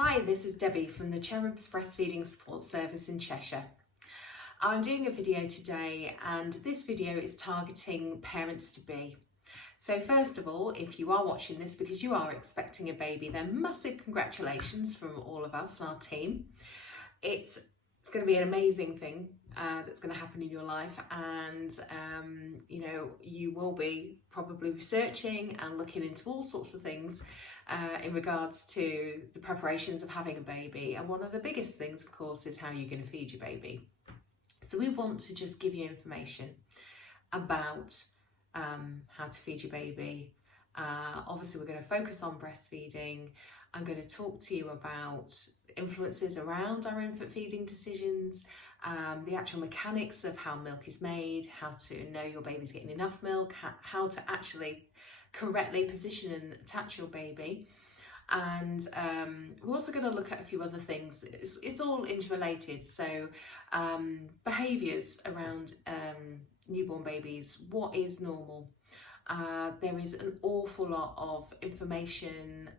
Hi, this is Debbie from the Cherubs Breastfeeding Support Service in Cheshire. I'm doing a video today, and this video is targeting parents-to-be. So first of all, if you are watching this because you are expecting a baby, then massive congratulations from all of us and our team. It's going to be an amazing thing that's going to happen in your life, and you will be probably researching and looking into all sorts of things in regards to the preparations of having a baby. And one of the biggest things, of course, is how you're going to feed your baby. So we want to just give you information about how to feed your baby. Obviously, we're going to focus on breastfeeding. I'm going to talk to you about influences around our infant feeding decisions, the actual mechanics of how milk is made, how to know your baby's getting enough milk, how to actually correctly position and attach your baby. And we're also going to look at a few other things. It's all interrelated. So behaviours around newborn babies, what is normal? There is an awful lot of information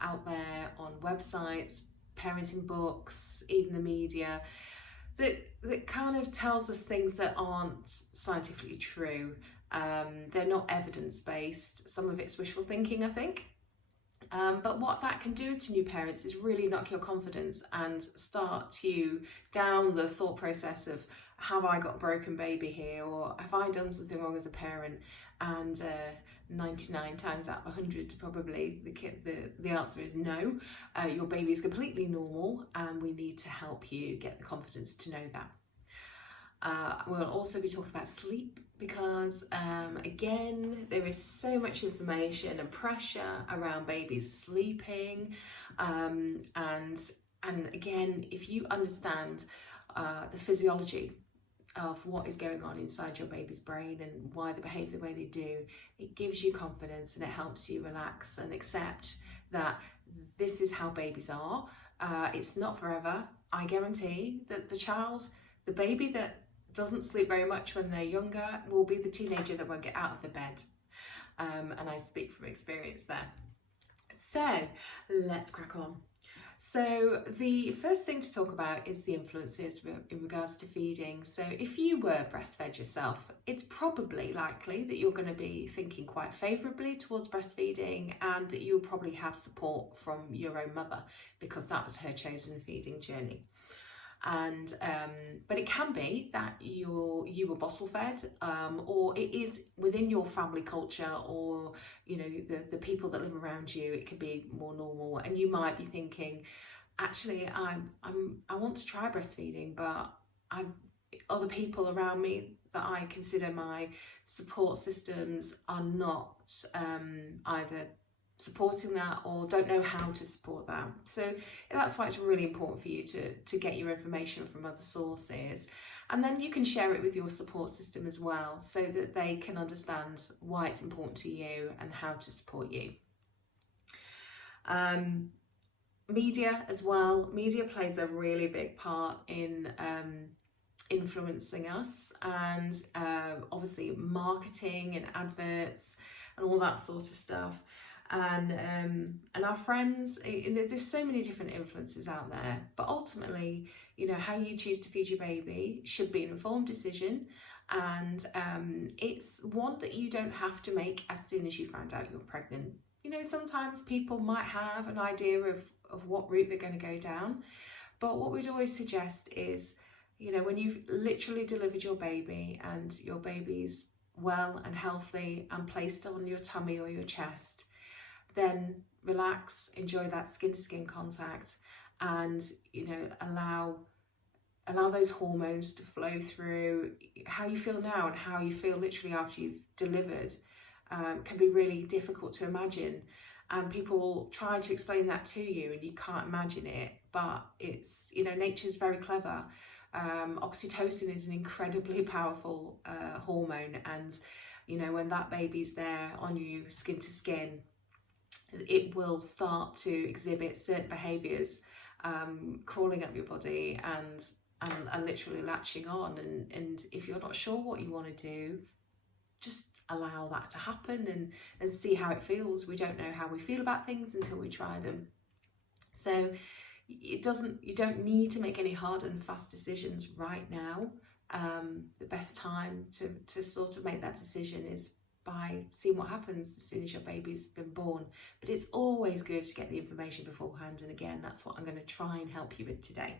out there on websites, parenting books, even the media, that kind of tells us things that aren't scientifically true. They're not evidence-based. Some of it's wishful thinking, I think. But what that can do to new parents is really knock your confidence and start you down the thought process of, have I got a broken baby here, or have I done something wrong as a parent? And 99 times out of 100 probably the answer is no. Your baby is completely normal, and we need to help you get the confidence to know that. We'll also be talking about sleep, because again, there is so much information and pressure around babies sleeping, and again, if you understand the physiology of what is going on inside your baby's brain and why they behave the way they do, it gives you confidence and it helps you relax and accept that this is how babies are. It's not forever. I guarantee that the baby that doesn't sleep very much when they're younger will be the teenager that won't get out of the bed. And I speak from experience there. So let's crack on. So the first thing to talk about is the influences in regards to feeding. So if you were breastfed yourself, it's probably likely that you're going to be thinking quite favourably towards breastfeeding, and that you'll probably have support from your own mother because that was her chosen feeding journey. And but it can be that you were bottle fed, or it is within your family culture, or the people that live around you. It could be more normal, and you might be thinking, actually, I want to try breastfeeding, but other people around me that I consider my support systems are not either supporting that or don't know how to support that. So that's why it's really important for you to get your information from other sources, and then you can share it with your support system as well, so that they can understand why it's important to you and how to support you. Media as well. Media plays a really big part in influencing us, and obviously marketing and adverts and all that sort of stuff. And our friends, there's so many different influences out there, but ultimately, how you choose to feed your baby should be an informed decision, and it's one that you don't have to make as soon as you find out you're pregnant. Sometimes people might have an idea of what route they're going to go down, but what we'd always suggest is, when you've literally delivered your baby and your baby's well and healthy and placed on your tummy or your chest, then relax, enjoy that skin-to-skin contact, and allow those hormones to flow through. How you feel now and how you feel literally after you've delivered can be really difficult to imagine, and people will try to explain that to you and you can't imagine it, but it's nature's very clever. Oxytocin is an incredibly powerful hormone, and when that baby's there on you skin to skin, it will start to exhibit certain behaviours, crawling up your body and literally latching on. And if you're not sure what you want to do, just allow that to happen and see how it feels. We don't know how we feel about things until we try them. So you don't need to make any hard and fast decisions right now. The best time to sort of make that decision is by seeing what happens as soon as your baby's been born. But it's always good to get the information beforehand, and again, that's what I'm going to try and help you with today.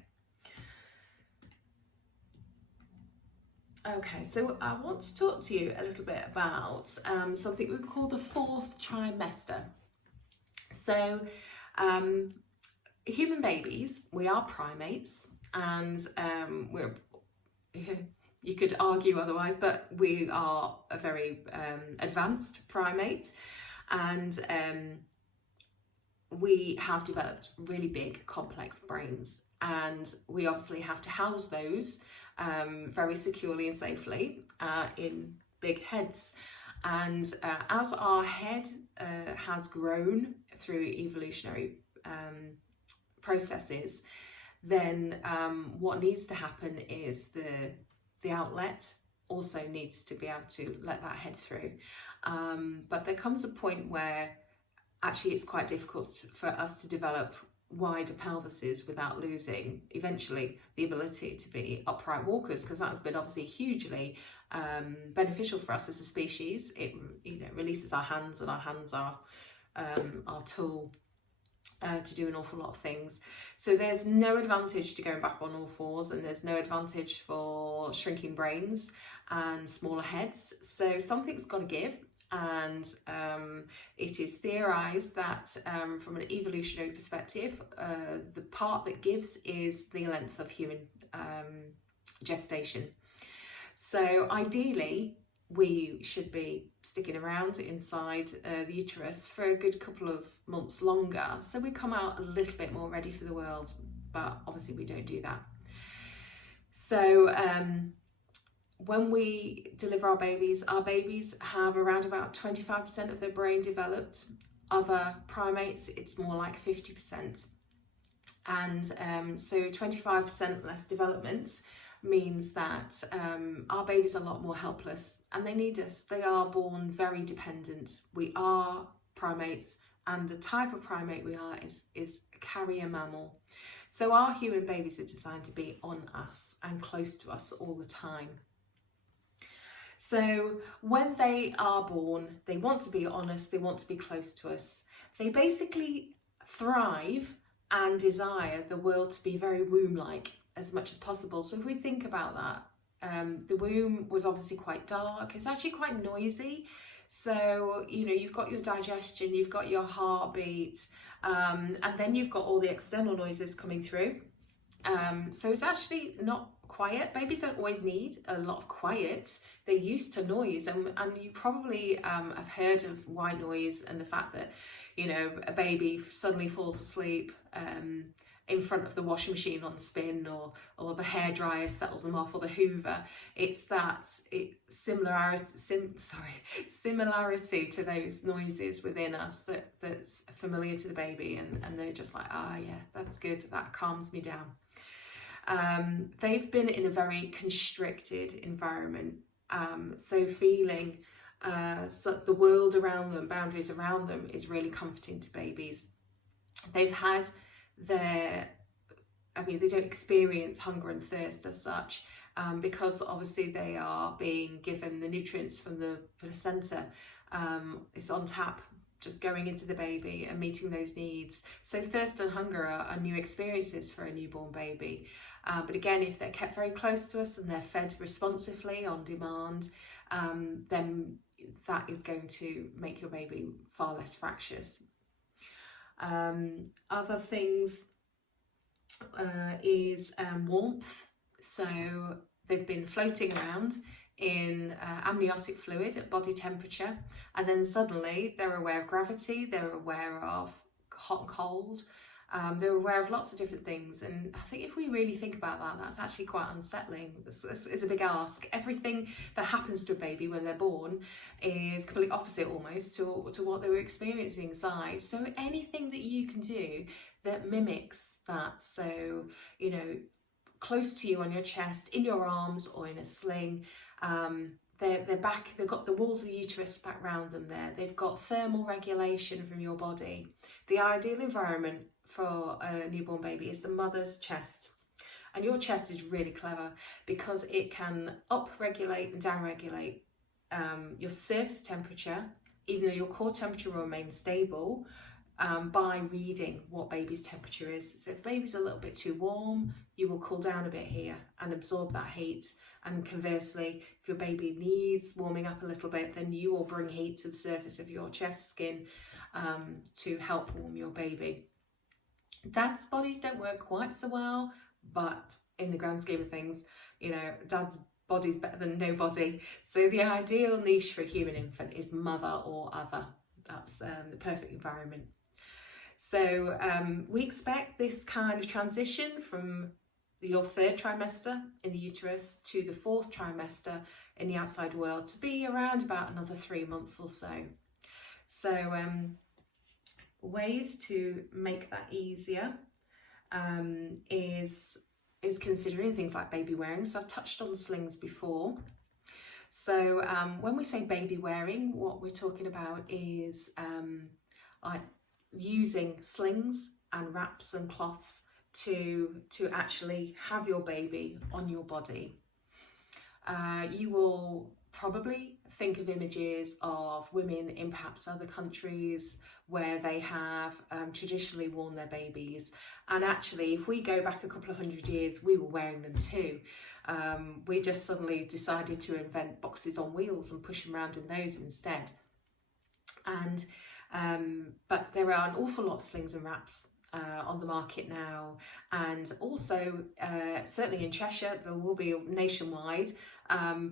Okay, so I want to talk to you a little bit about something we call the fourth trimester. So human babies, we are primates, and we're you could argue otherwise, but we are a very advanced primate, and we have developed really big, complex brains, and we obviously have to house those very securely and safely in big heads. And as our head has grown through evolutionary processes, then what needs to happen is the outlet also needs to be able to let that head through. But there comes a point where actually it's quite difficult for us to develop wider pelvises without losing eventually the ability to be upright walkers, because that's been obviously hugely beneficial for us as a species. It releases our hands, and our hands are our tool to do an awful lot of things. So there's no advantage to going back on all fours, and there's no advantage for shrinking brains and smaller heads. So something's got to give, and it is theorized that from an evolutionary perspective, the part that gives is the length of human gestation. So ideally, we should be sticking around inside the uterus for a good couple of months longer, so we come out a little bit more ready for the world, but obviously we don't do that. So when we deliver our babies have around about 25% of their brain developed. Other primates, it's more like 50%. And so 25% less development means that our babies are a lot more helpless, and they need us. They are born very dependent. We are primates, and the type of primate we are is a carrier mammal. So our human babies are designed to be on us and close to us all the time. So when they are born, they want to be on us, they want to be close to us. They basically thrive and desire the world to be very womb-like as much as possible. So if we think about that, the womb was obviously quite dark. It's actually quite noisy. So, you've got your digestion, you've got your heartbeat, and then you've got all the external noises coming through. So it's actually not quiet. Babies don't always need a lot of quiet. They're used to noise, and you probably have heard of white noise and the fact that, a baby suddenly falls asleep in front of the washing machine on spin, or the hairdryer settles them off, or the Hoover. It's that similarity to those noises within us that's familiar to the baby, and they're just like, yeah, that's good, that calms me down. They've been in a very constricted environment, so feeling so the world around them, boundaries around them, is really comforting to babies. They've had they don't experience hunger and thirst as such, because obviously they are being given the nutrients from the placenta. It's on tap, just going into the baby and meeting those needs. So thirst and hunger are new experiences for a newborn baby. But again, if they're kept very close to us and they're fed responsively on demand, then that is going to make your baby far less fractious. Other things is warmth. So they've been floating around in amniotic fluid at body temperature, and then suddenly they're aware of gravity, they're aware of hot and cold, they're aware of lots of different things. And I think if we really think about that, that's actually quite unsettling. It's a big ask. Everything that happens to a baby when they're born is completely opposite almost to what they were experiencing inside. So anything that you can do that mimics that, so close to you on your chest, in your arms, or in a sling, they're back, they've got the walls of the uterus back around them there, they've got thermal regulation from your body. The ideal environment for a newborn baby is the mother's chest. And your chest is really clever because it can up-regulate and down-regulate your surface temperature, even though your core temperature will remain stable, by reading what baby's temperature is. So if baby's a little bit too warm, you will cool down a bit here and absorb that heat. And conversely, if your baby needs warming up a little bit, then you will bring heat to the surface of your chest skin to help warm your baby. Dad's bodies don't work quite so well, but in the grand scheme of things, you know, dad's body's better than nobody. So the ideal niche for a human infant is mother or other. That's the perfect environment. So we expect this kind of transition from your 3rd trimester in the uterus to the 4th trimester in the outside world to be around about another 3 months or so. So ways to make that easier is considering things like baby wearing. So I've touched on slings before. So when we say baby wearing, what we're talking about is like using slings and wraps and cloths to actually have your baby on your body. You will probably think of images of women in perhaps other countries where they have traditionally worn their babies, and actually if we go back a couple of 100 years, we were wearing them too. We just suddenly decided to invent boxes on wheels and push them around in those instead. And but there are an awful lot of slings and wraps on the market now, and also certainly in Cheshire, there will be nationwide,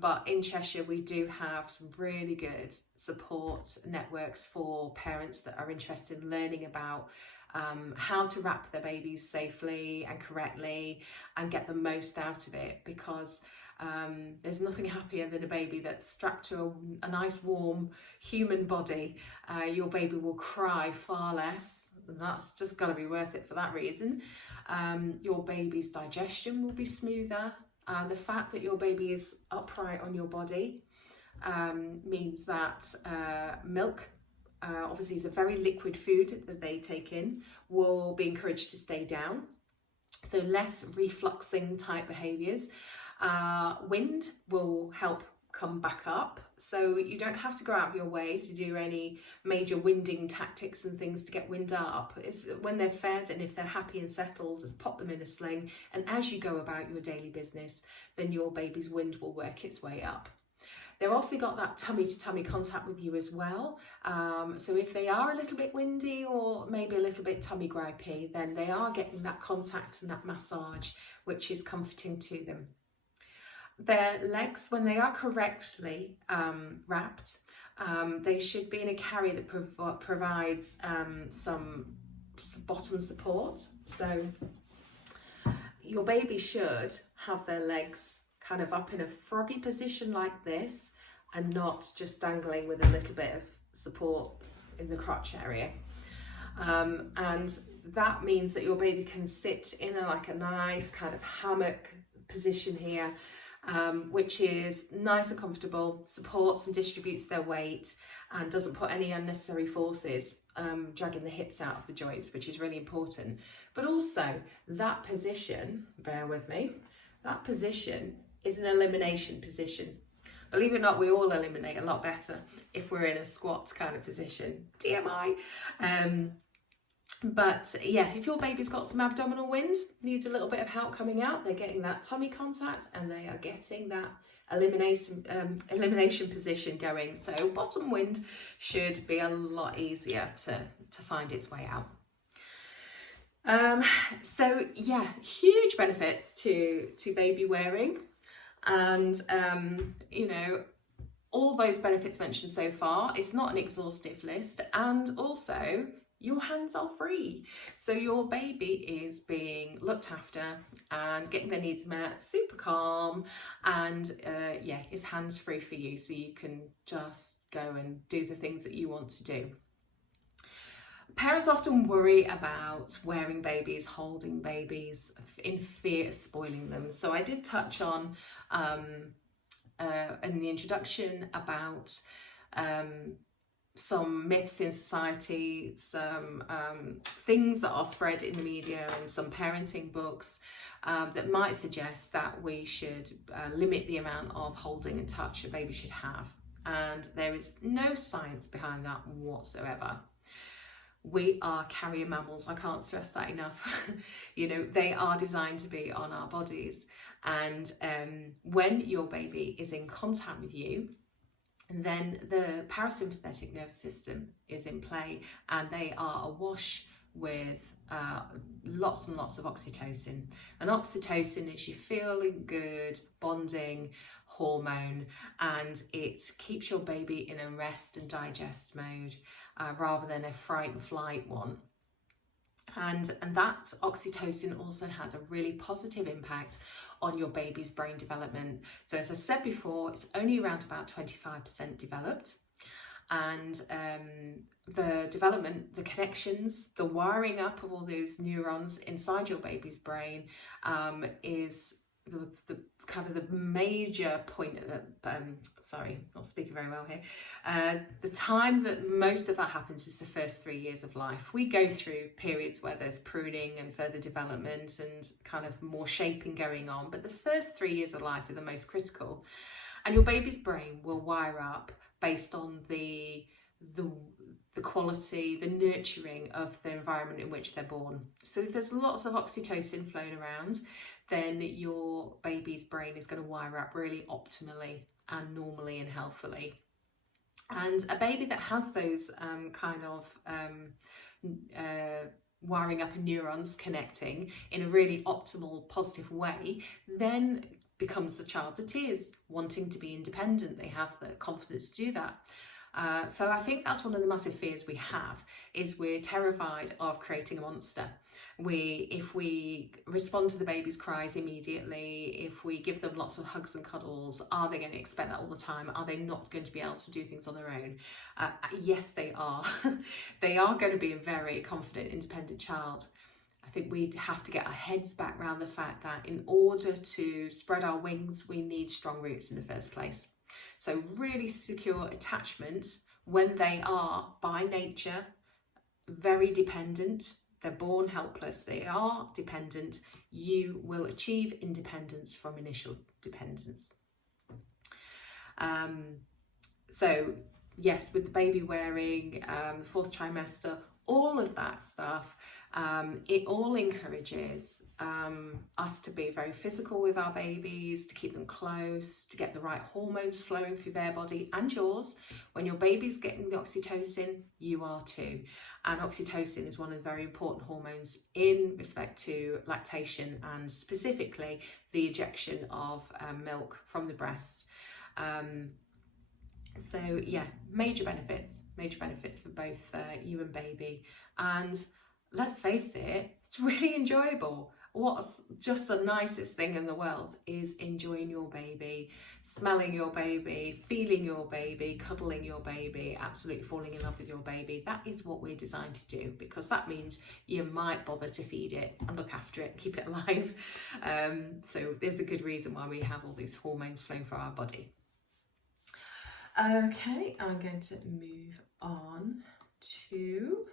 but in Cheshire we do have some really good support networks for parents that are interested in learning about how to wrap their babies safely and correctly and get the most out of it, because there's nothing happier than a baby that's strapped to a nice warm human body. Your baby will cry far less, and that's just got to be worth it for that reason. Your baby's digestion will be smoother. The fact that your baby is upright on your body means that milk, obviously is a very liquid food that they take in, will be encouraged to stay down. So less refluxing type behaviours. Wind will help come back up, so you don't have to go out of your way to do any major winding tactics and things to get wind up. It's when they're fed and if they're happy and settled, just pop them in a sling, and as you go about your daily business, then your baby's wind will work its way up. They've obviously got that tummy to tummy contact with you as well, so if they are a little bit windy or maybe a little bit tummy gripey, then they are getting that contact and that massage, which is comforting to them. Their legs, when they are correctly wrapped, they should be in a carrier that provides some bottom support. So your baby should have their legs kind of up in a froggy position like this, and not just dangling with a little bit of support in the crotch area. And that means that your baby can sit in like a nice kind of hammock position here, which is nice and comfortable, supports and distributes their weight, and doesn't put any unnecessary forces dragging the hips out of the joints, which is really important. But also that position, bear with me, that position is an elimination position. Believe it or not, we all eliminate a lot better if we're in a squat kind of position. TMI. But yeah, if your baby's got some abdominal wind, needs a little bit of help coming out, they're getting that tummy contact and they are getting that elimination position going. So bottom wind should be a lot easier to find its way out. So yeah, huge benefits to baby wearing, and you know, all those benefits mentioned so far, it's not an exhaustive list, and also your hands are free. So your baby is being looked after and getting their needs met, super calm, and yeah, is hands free for you, so you can just go and do the things that you want to do. Parents often worry about wearing babies, holding babies, in fear of spoiling them. So I did touch on in the introduction about some myths in society, some things that are spread in the media and some parenting books that might suggest that we should limit the amount of holding and touch a baby should have. And there is no science behind that whatsoever. We are carrier mammals. I can't stress that enough. You know, they are designed to be on our bodies. And when your baby is in contact with you, then the parasympathetic nervous system is in play, and they are awash with lots and lots of oxytocin. And oxytocin is your feeling good, bonding hormone, and it keeps your baby in a rest and digest mode rather than a fright and flight one. And that oxytocin also has a really positive impact on your baby's brain development. So as I said before, it's only around about 25% developed. And the development, the connections, the wiring up of all those neurons inside your baby's brain is the kind of the major point that, sorry, not speaking very well here. The time that most of that happens is the first 3 years of life. We go through periods where there's pruning and further development and kind of more shaping going on, but the first 3 years of life are the most critical. And your baby's brain will wire up based on the quality, the nurturing of the environment in which they're born. So if there's lots of oxytocin flowing around, then your baby's brain is going to wire up really optimally and normally and healthily. And a baby that has those kind of wiring up of neurons connecting in a really optimal, positive way, then becomes the child that is, wanting to be independent. They have the confidence to do that. So I think that's one of the massive fears we have, is we're terrified of creating a monster. If we respond to the baby's cries immediately, if we give them lots of hugs and cuddles, are they going to expect that all the time? Are they not going to be able to do things on their own? Yes, they are. They are going to be a very confident, independent child. I think we have to get our heads back around the fact that in order to spread our wings, we need strong roots in the first place. So really secure attachments when they are by nature very dependent. They're born helpless, they are dependent. You will achieve independence from initial dependence. So yes, with the baby wearing, the fourth trimester, all of that stuff, it all encourages us to be very physical with our babies, to keep them close, to get the right hormones flowing through their body and yours. When your baby's getting the oxytocin, you are too. And oxytocin is one of the very important hormones in respect to lactation and specifically the ejection of milk from the breasts. So yeah, major benefits for both you and baby. And let's face it, it's really enjoyable. What's just the nicest thing in the world is enjoying your baby, smelling your baby, feeling your baby, cuddling your baby, absolutely falling in love with your baby. That is what we're designed to do, because that means you might bother to feed it and look after it, keep it alive. So there's a good reason why we have all these hormones flowing through our body. Okay, I'm going to move on to,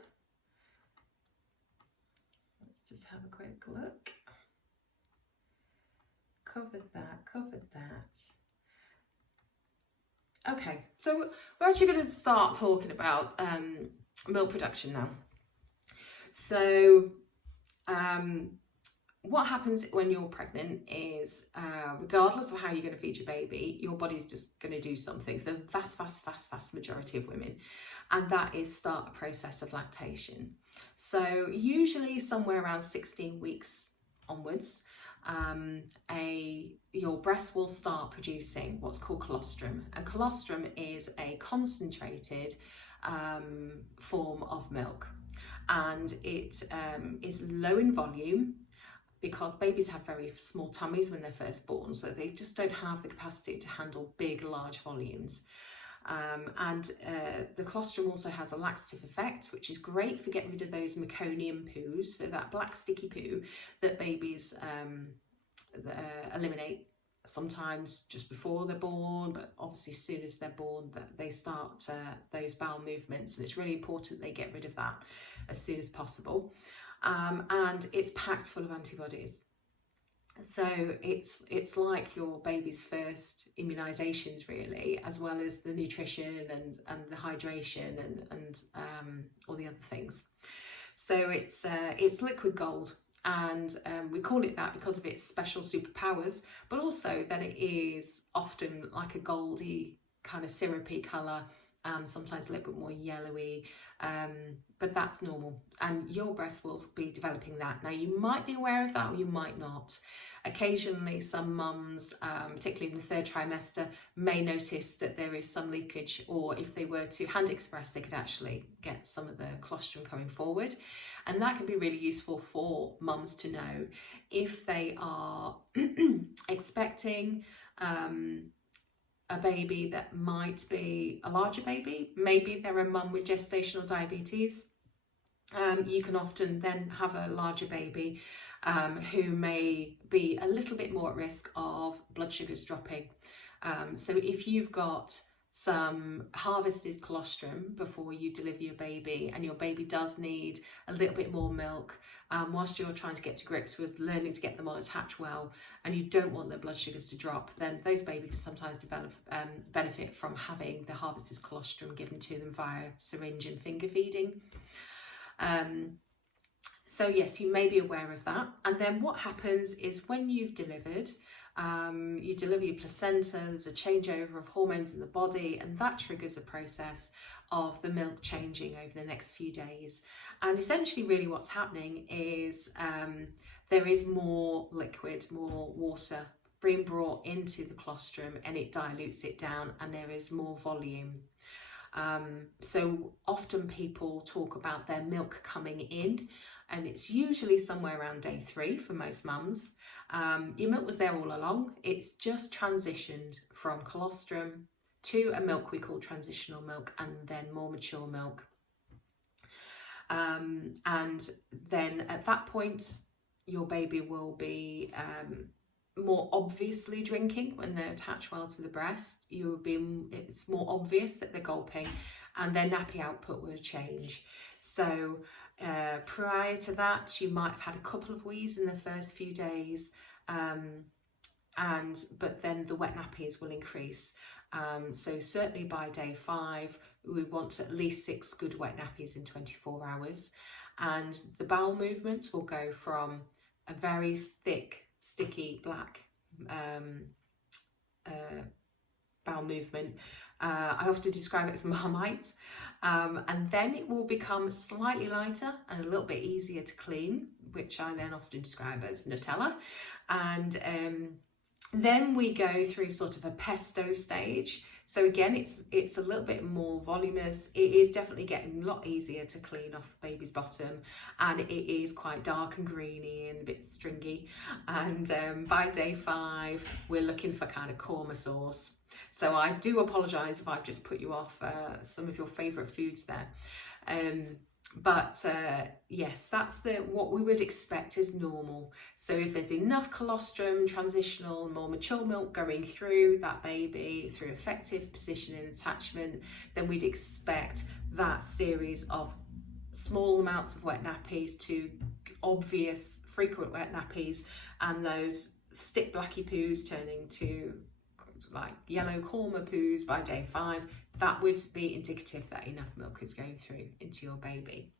let's just have a quick look. Covered that. Okay, so we're actually going to start talking about milk production now. So what happens when you're pregnant is, regardless of how you're going to feed your baby, your body's just going to do something for the vast majority of women, and that is start a process of lactation. So usually somewhere around 16 weeks onwards, your breast will start producing what's called colostrum, and colostrum is a concentrated form of milk, and it is low in volume, because babies have very small tummies when they're first born, so they just don't have the capacity to handle big, large volumes. The colostrum also has a laxative effect, which is great for getting rid of those meconium poos, so that black sticky poo that babies eliminate sometimes just before they're born, but obviously as soon as they're born that they start those bowel movements, and it's really important they get rid of that as soon as possible. And it's packed full of antibodies. So it's like your baby's first immunisations really, as well as the nutrition and the hydration and all the other things. So it's liquid gold, and we call it that because of its special superpowers, but also that it is often like a goldy kind of syrupy colour, sometimes a little bit more yellowy, but that's normal, and your breast will be developing that. Now you might be aware of that or you might not. Occasionally some mums, particularly in the 3rd trimester, may notice that there is some leakage, or if they were to hand express they could actually get some of the colostrum coming forward, and that can be really useful for mums to know if they are expecting a baby that might be a larger baby. Maybe they're a mum with gestational diabetes. You can often then have a larger baby who may be a little bit more at risk of blood sugars dropping. So if you've got some harvested colostrum before you deliver your baby, and your baby does need a little bit more milk whilst you're trying to get to grips with learning to get them on attach well, and you don't want their blood sugars to drop, then those babies sometimes develop benefit from having the harvested colostrum given to them via syringe and finger feeding. So yes, you may be aware of that. And then what happens is when you've delivered, you deliver your placenta, there's a changeover of hormones in the body, and that triggers a process of the milk changing over the next few days. And essentially really what's happening is there is more liquid, more water being brought into the colostrum, and it dilutes it down, and there is more volume. So often people talk about their milk coming in, and it's usually somewhere around day 3 for most mums. Your milk was there all along. It's just transitioned from colostrum to a milk we call transitional milk, and then more mature milk. And then at that point, your baby will be more obviously drinking when they're attached well to the breast. It's more obvious that they're gulping, and their nappy output will change. So prior to that, you might have had a couple of wees in the first few days, but then the wet nappies will increase. So certainly by day 5, we want at least 6 good wet nappies in 24 hours. And the bowel movements will go from a very thick, sticky black bowel movement. I often describe it as Marmite, and then it will become slightly lighter and a little bit easier to clean, which I then often describe as Nutella. And then we go through sort of a pesto stage. So again, it's a little bit more voluminous. It is definitely getting a lot easier to clean off the baby's bottom, and it is quite dark and greeny and a bit stringy. And by day 5, we're looking for kind of korma sauce. So I do apologise if I've just put you off some of your favourite foods there. Yes, that's what we would expect is normal. So if there's enough colostrum, transitional, more mature milk going through that baby through effective positioning and attachment, then we'd expect that series of small amounts of wet nappies to obvious frequent wet nappies, and those stick blacky poos turning to like yellow korma poos by day 5. That would be indicative that enough milk is going through into your baby.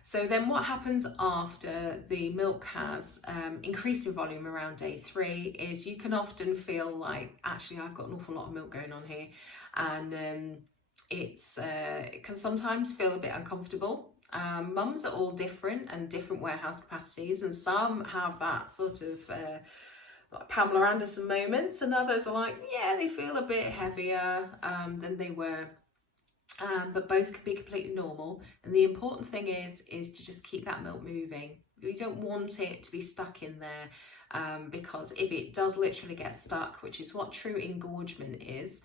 So then what happens after the milk has increased in volume around day 3 is you can often feel like, actually I've got an awful lot of milk going on here, and it can sometimes feel a bit uncomfortable. Mums are all different and different warehouse capacities, and some have that sort of like Pamela Anderson moments, and others are like, yeah, they feel a bit heavier than they were. But both can be completely normal, and the important thing is to just keep that milk moving. You don't want it to be stuck in there, because if it does literally get stuck, which is what true engorgement is,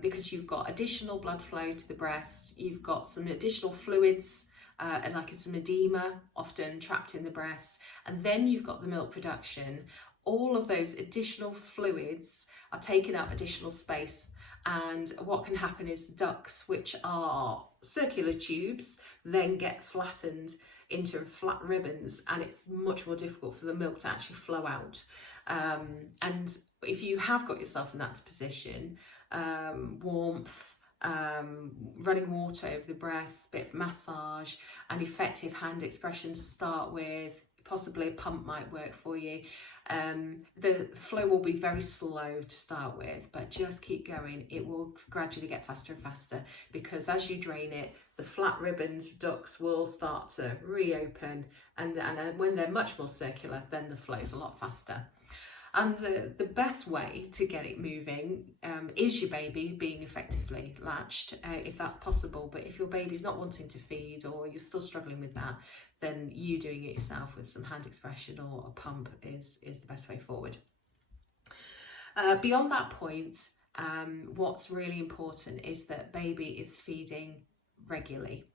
because you've got additional blood flow to the breast, you've got some additional fluids and like some edema often trapped in the breast, and then you've got the milk production. All of those additional fluids are taking up additional space, and what can happen is the ducts, which are circular tubes, then get flattened into flat ribbons, and it's much more difficult for the milk to actually flow out. And if you have got yourself in that position, warmth, running water over the breast, bit of massage, and effective hand expression to start with. Possibly a pump might work for you. The flow will be very slow to start with, but just keep going. It will gradually get faster and faster, because as you drain it, the flat ribbons, ducts will start to reopen, and when they're much more circular, then the flow's a lot faster. And the best way to get it moving is your baby being effectively latched, if that's possible. But if your baby's not wanting to feed, or you're still struggling with that, then you doing it yourself with some hand expression or a pump is the best way forward. Beyond that point, what's really important is that baby is feeding regularly.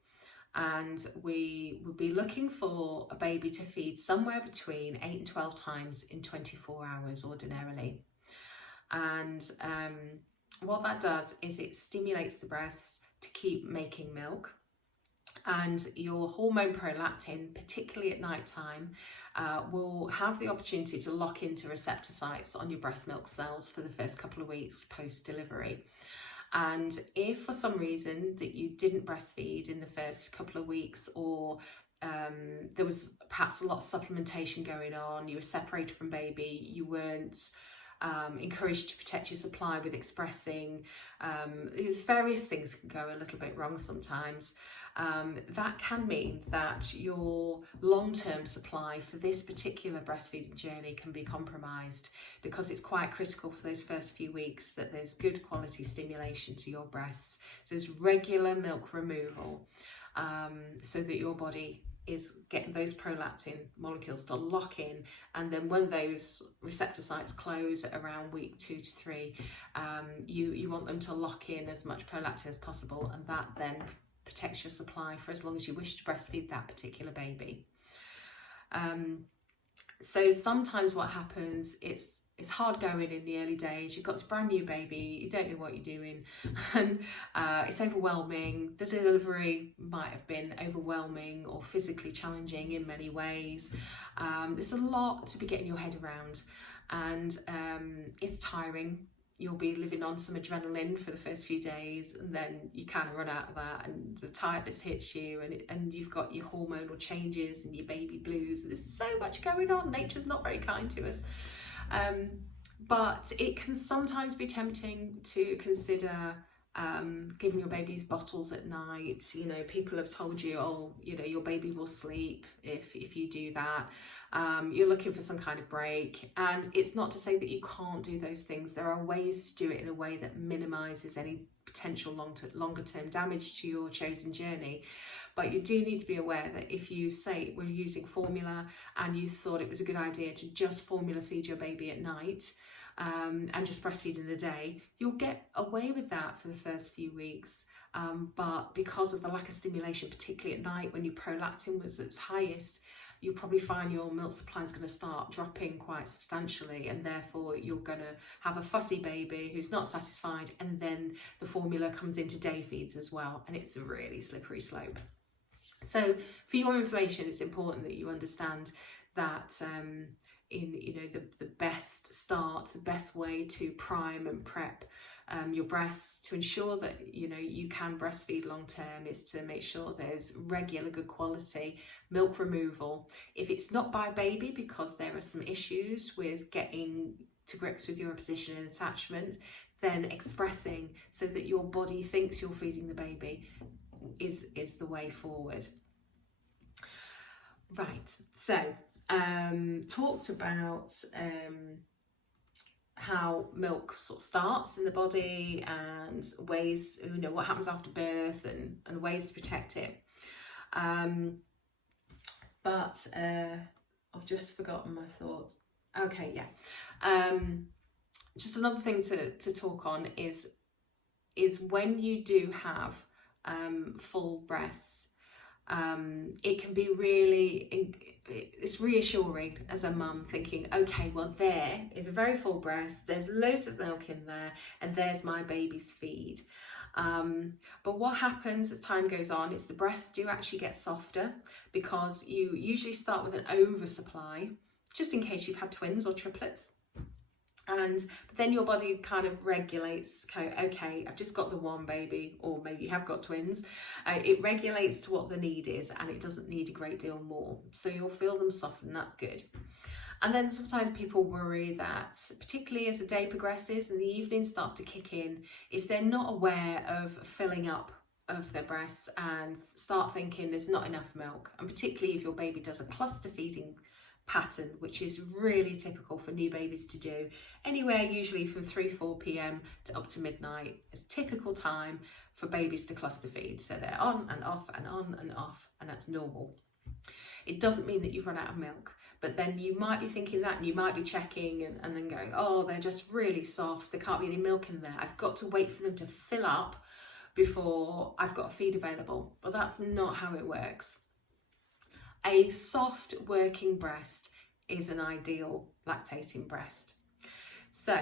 And we would be looking for a baby to feed somewhere between 8 and 12 times in 24 hours ordinarily. And what that does is it stimulates the breast to keep making milk. And your hormone prolactin, particularly at night time, will have the opportunity to lock into receptor sites on your breast milk cells for the first couple of weeks post-delivery. And if for some reason that you didn't breastfeed in the first couple of weeks, or there was perhaps a lot of supplementation going on, you were separated from baby, you weren't encouraged to protect your supply with expressing, there's various things can go a little bit wrong sometimes. That can mean that your long-term supply for this particular breastfeeding journey can be compromised, because it's quite critical for those first few weeks that there's good quality stimulation to your breasts. So there's regular milk removal, so that your body is getting those prolactin molecules to lock in, and then when those receptor sites close at around week 2 to 3, you want them to lock in as much prolactin as possible, and that then protects your supply for as long as you wish to breastfeed that particular baby. So sometimes what happens, it's hard going in the early days. You've got this brand new baby, you don't know what you're doing, and it's overwhelming. The delivery might have been overwhelming or physically challenging in many ways. There's a lot to be getting your head around, and it's tiring. You'll be living on some adrenaline for the first few days, and then you kind of run out of that, and the tiredness hits you, and you've got your hormonal changes and your baby blues. There's so much going on. Nature's not very kind to us. But it can sometimes be tempting to consider giving your babies bottles at night. You know, people have told you, oh, you know, your baby will sleep if you do that. You're looking for some kind of break, and it's not to say that you can't do those things. There are ways to do it in a way that minimises any potential longer term damage to your chosen journey. But you do need to be aware that if you say we're using formula and you thought it was a good idea to just formula feed your baby at night, and just breastfeed in the day, you'll get away with that for the first few weeks. But because of the lack of stimulation, particularly at night when your prolactin was at its highest, you'll probably find your milk supply is going to start dropping quite substantially, and therefore you're going to have a fussy baby who's not satisfied, and then the formula comes into day feeds as well, and it's a really slippery slope. So for your information, it's important that you understand that the best start, the best way to prime and prep your breasts to ensure that you can breastfeed long term is to make sure there's regular good quality milk removal. If it's not by baby because there are some issues with getting to grips with your position and attachment, then expressing so that your body thinks you're feeding the baby is the way forward. Right, so talked about how milk sort of starts in the body and ways, what happens after birth and ways to protect it. But I've just forgotten my thoughts. Okay, yeah. Just another thing to talk on is when you do have full breasts, it can be really, it's reassuring as a mum, thinking, okay, well, there is a very full breast, there's loads of milk in there, and there's my baby's feed. But what happens as time goes on is the breasts do actually get softer, because you usually start with an oversupply, just in case you've had twins or triplets. But then your body kind of regulates, okay, I've just got the one baby, or maybe you have got twins. It regulates to what the need is, and it doesn't need a great deal more. So you'll feel them soften, that's good. And then sometimes people worry that, particularly as the day progresses and the evening starts to kick in, is they're not aware of filling up of their breasts and start thinking there's not enough milk. And particularly if your baby does a cluster feeding pattern, which is really typical for new babies to do, anywhere usually from 3-4 p.m. to up to midnight is typical time for babies to cluster feed. So they're on and off and on and off, and that's normal. It doesn't mean that you've run out of milk, but then you might be thinking that, and you might be checking and then going, oh, they're just really soft, there can't be any milk in there, I've got to wait for them to fill up before I've got a feed available. But that's not how it works. A soft working breast is an ideal lactating breast. So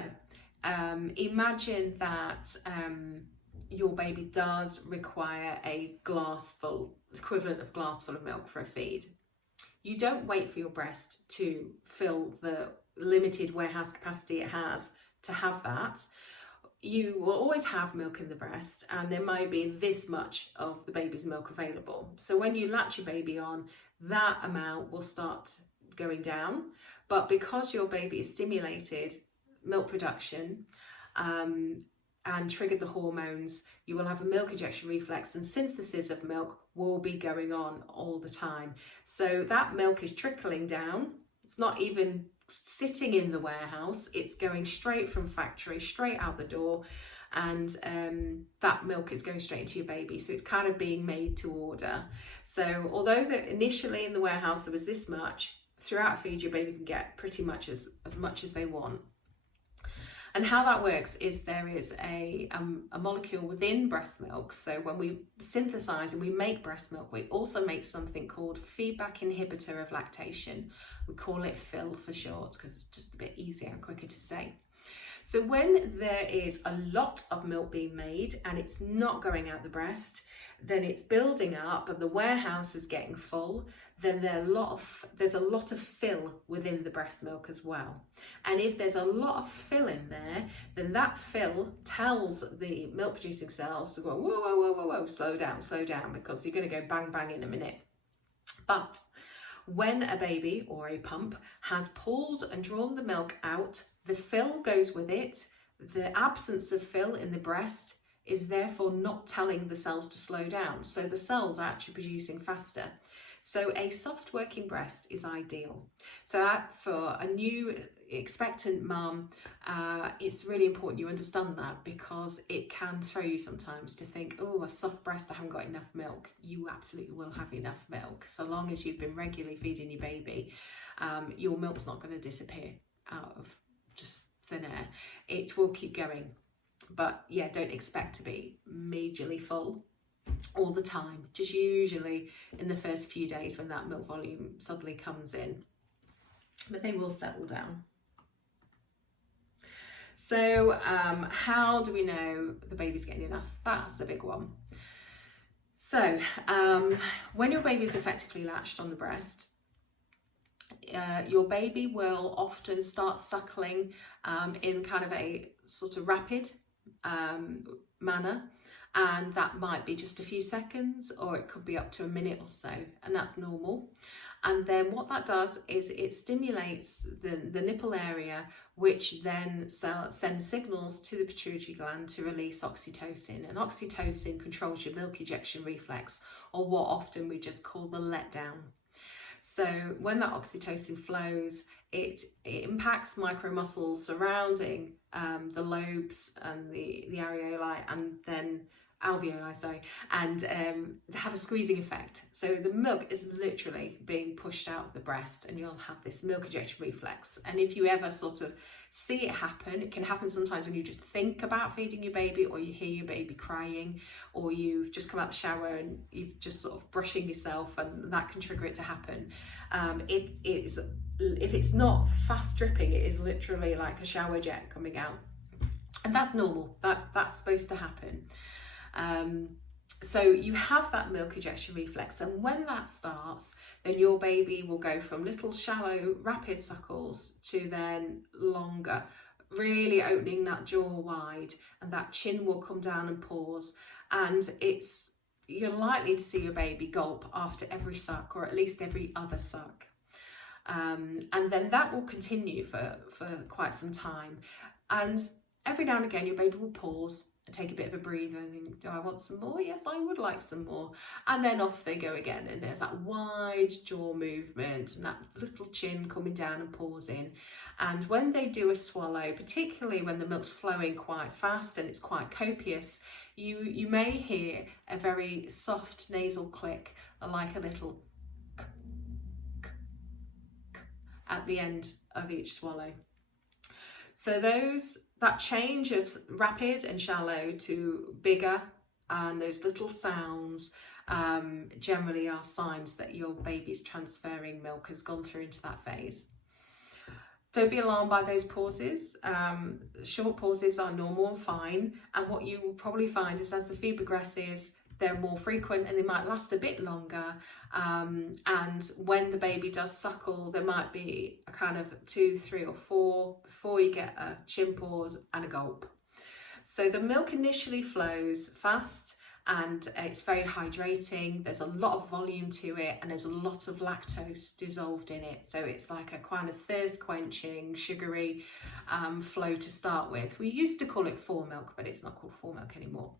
imagine that your baby does require a equivalent of glass full of milk for a feed. You don't wait for your breast to fill the limited warehouse capacity it has to have that. You will always have milk in the breast, and there might be this much of the baby's milk available. So when you latch your baby on, that amount will start going down. But because your baby is stimulated milk production and triggered the hormones, you will have a milk ejection reflex, and synthesis of milk will be going on all the time. So that milk is trickling down. It's not even sitting in the warehouse, it's going straight from factory, straight out the door, and that milk is going straight into your baby. So it's kind of being made to order. So although that initially in the warehouse there was this much, throughout a feed your baby can get pretty much as much as they want. And how that works is there is a molecule within breast milk. So when we synthesize and we make breast milk, we also make something called feedback inhibitor of lactation. We call it PHIL for short, because it's just a bit easier and quicker to say. So when there is a lot of milk being made and it's not going out the breast, then it's building up and the warehouse is getting full, then there's a lot of fill within the breast milk as well. And if there's a lot of fill in there, then that fill tells the milk producing cells to go, whoa, whoa, whoa, whoa, whoa, slow down, because you're going to go bang, bang in a minute. But when a baby or a pump has pulled and drawn the milk out, the fill goes with it. The absence of fill in the breast is therefore not telling the cells to slow down. So the cells are actually producing faster. So a soft working breast is ideal. So for a new expectant mum, it's really important you understand that, because it can throw you sometimes to think, oh, a soft breast, I haven't got enough milk. You absolutely will have enough milk. So long as you've been regularly feeding your baby, your milk's not going to disappear out of just thin air. It will keep going. But yeah, don't expect to be majorly full all the time, just usually in the first few days when that milk volume suddenly comes in, but they will settle down. So how do we know the baby's getting enough? That's the big one. So when your baby is effectively latched on the breast, your baby will often start suckling in kind of a sort of rapid manner, and that might be just a few seconds, or it could be up to a minute or so, and that's normal. And then what that does is it stimulates the nipple area, which then sends signals to the pituitary gland to release oxytocin. And oxytocin controls your milk ejection reflex, or what often we just call the letdown. So when that oxytocin flows, it impacts micromuscles surrounding the lobes and the areolae, and then alveoli, sorry, and have a squeezing effect. So the milk is literally being pushed out of the breast, and you'll have this milk ejection reflex. And if you ever sort of see it happen, it can happen sometimes when you just think about feeding your baby, or you hear your baby crying, or you've just come out the shower and you've just sort of brushing yourself, and that can trigger it to happen. It is, if it's not fast dripping, it is literally like a shower jet coming out. And that's normal, that's supposed to happen. So you have that milk ejection reflex, and when that starts, then your baby will go from little shallow rapid suckles to then longer, really opening that jaw wide, and that chin will come down and pause, and you're likely to see your baby gulp after every suck, or at least every other suck. And then that will continue for quite some time, and every now and again your baby will pause and take a bit of a breather and think, do I want some more? Yes, I would like some more. And then off they go again, and there's that wide jaw movement and that little chin coming down and pausing. And when they do a swallow, particularly when the milk's flowing quite fast and it's quite copious, you may hear a very soft nasal click, like a little k, k, k, at the end of each swallow. So that change of rapid and shallow to bigger, and those little sounds generally are signs that your baby's transferring milk, has gone through into that phase. Don't be alarmed by those pauses. Short pauses are normal and fine, and what you will probably find is as the feed progresses, they're more frequent and they might last a bit longer, and when the baby does suckle, there might be a kind of 2, 3 or 4 before you get a chin pause and a gulp. So the milk initially flows fast, and it's very hydrating. There's a lot of volume to it, and there's a lot of lactose dissolved in it, so it's like a kind of thirst quenching sugary flow to start with. We used to call it foremilk, but it's not called foremilk anymore.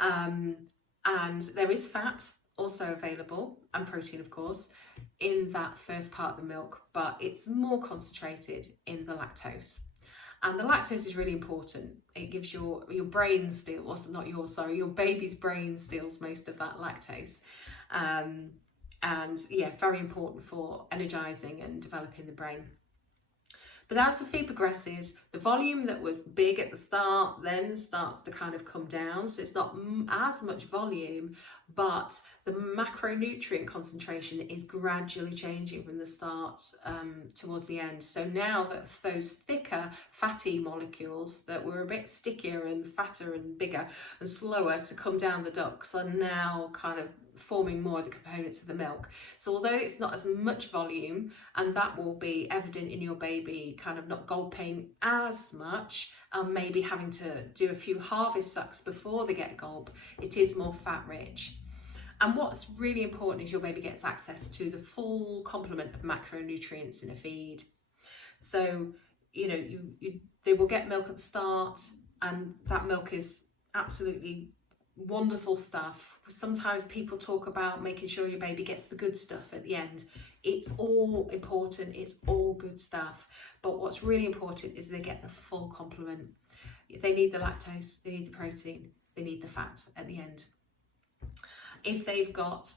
And there is fat also available, and protein of course, in that first part of the milk, but it's more concentrated in the lactose. And the lactose is really important. It gives your brain your baby's brain steals most of that lactose. And yeah, very important for energizing and developing the brain. But as the feed progresses, the volume that was big at the start then starts to kind of come down. So it's not as much volume, but the macronutrient concentration is gradually changing from the start towards the end. So now that those thicker fatty molecules that were a bit stickier and fatter and bigger and slower to come down the ducts are now kind of forming more of the components of the milk. So although it's not as much volume, and that will be evident in your baby kind of not gulping as much, and maybe having to do a few harvest sucks before they get a gulp, it is more fat rich. And what's really important is your baby gets access to the full complement of macronutrients in a feed. So, you know, they will get milk at the start, and that milk is absolutely wonderful stuff. Sometimes people talk about making sure your baby gets the good stuff at the end. It's all important, it's all good stuff, but what's really important is they get the full complement. They need the lactose, they need the protein, they need the fat at the end. If they've got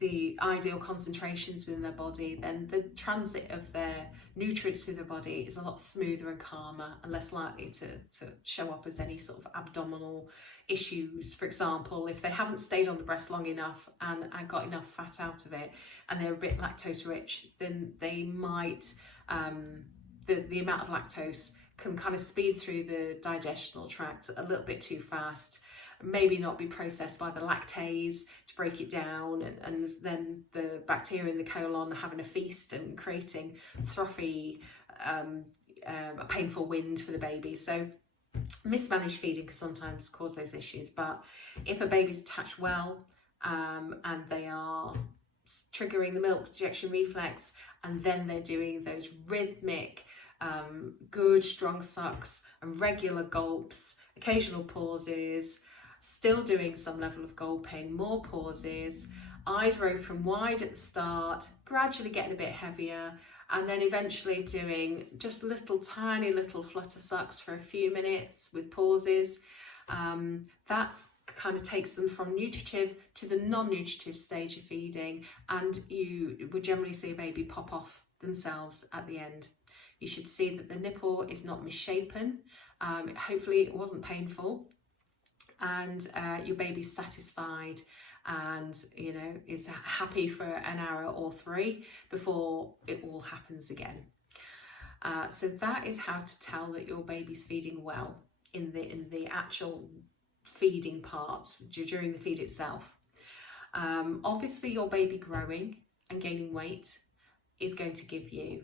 the ideal concentrations within their body, then the transit of their nutrients through their body is a lot smoother and calmer, and less likely to show up as any sort of abdominal issues. For example, if they haven't stayed on the breast long enough and got enough fat out of it, and they're a bit lactose rich, then they might, the amount of lactose can kind of speed through the digestional tract a little bit too fast, maybe not be processed by the lactase to break it down, and then the bacteria in the colon having a feast and creating frothy, a painful wind for the baby. So mismanaged feeding can sometimes cause those issues, but if a baby's attached well, and they are triggering the milk ejection reflex, and then they're doing those rhythmic good strong sucks and regular gulps, occasional pauses, still doing some level of gulping, more pauses, eyes are open wide at the start, gradually getting a bit heavier, and then eventually doing just tiny little flutter sucks for a few minutes with pauses, That's kind of takes them from nutritive to the non-nutritive stage of feeding, and you would generally see a baby pop off themselves at the end. You should see that the nipple is not misshapen. Hopefully it wasn't painful, and your baby's satisfied and, you know, is happy for an hour or 3 before it all happens again. So that is how to tell that your baby's feeding well in the actual feeding part during the feed itself. Obviously your baby growing and gaining weight is going to give you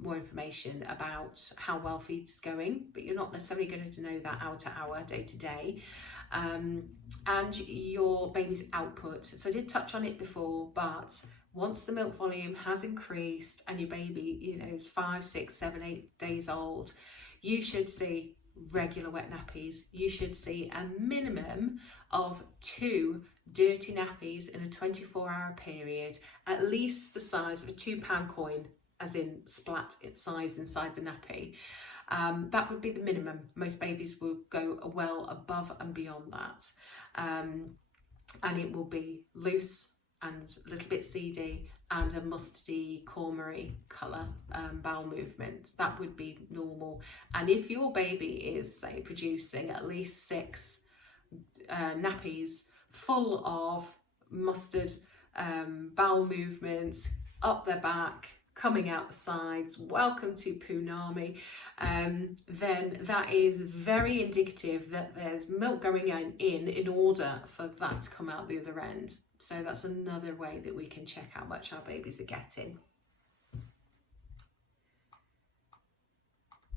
more information about how well feed is going, but you're not necessarily going to know that hour to hour, day to day. And your baby's output. So I did touch on it before, but once the milk volume has increased and your baby, you know, is 5, 6, 7, 8 days old, you should see regular wet nappies. You should see a minimum of 2 dirty nappies in a 24-hour period, at least the size of a £2 coin, as in splat size inside the nappy. That would be the minimum. Most babies will go well above and beyond that. And it will be loose and a little bit seedy and a mustardy cormery colour bowel movement. That would be normal. And if your baby is, say, producing at least 6 nappies full of mustard bowel movements up their back, coming out the sides, welcome to Punami, then that is very indicative that there's milk going in order for that to come out the other end. So that's another way that we can check how much our babies are getting.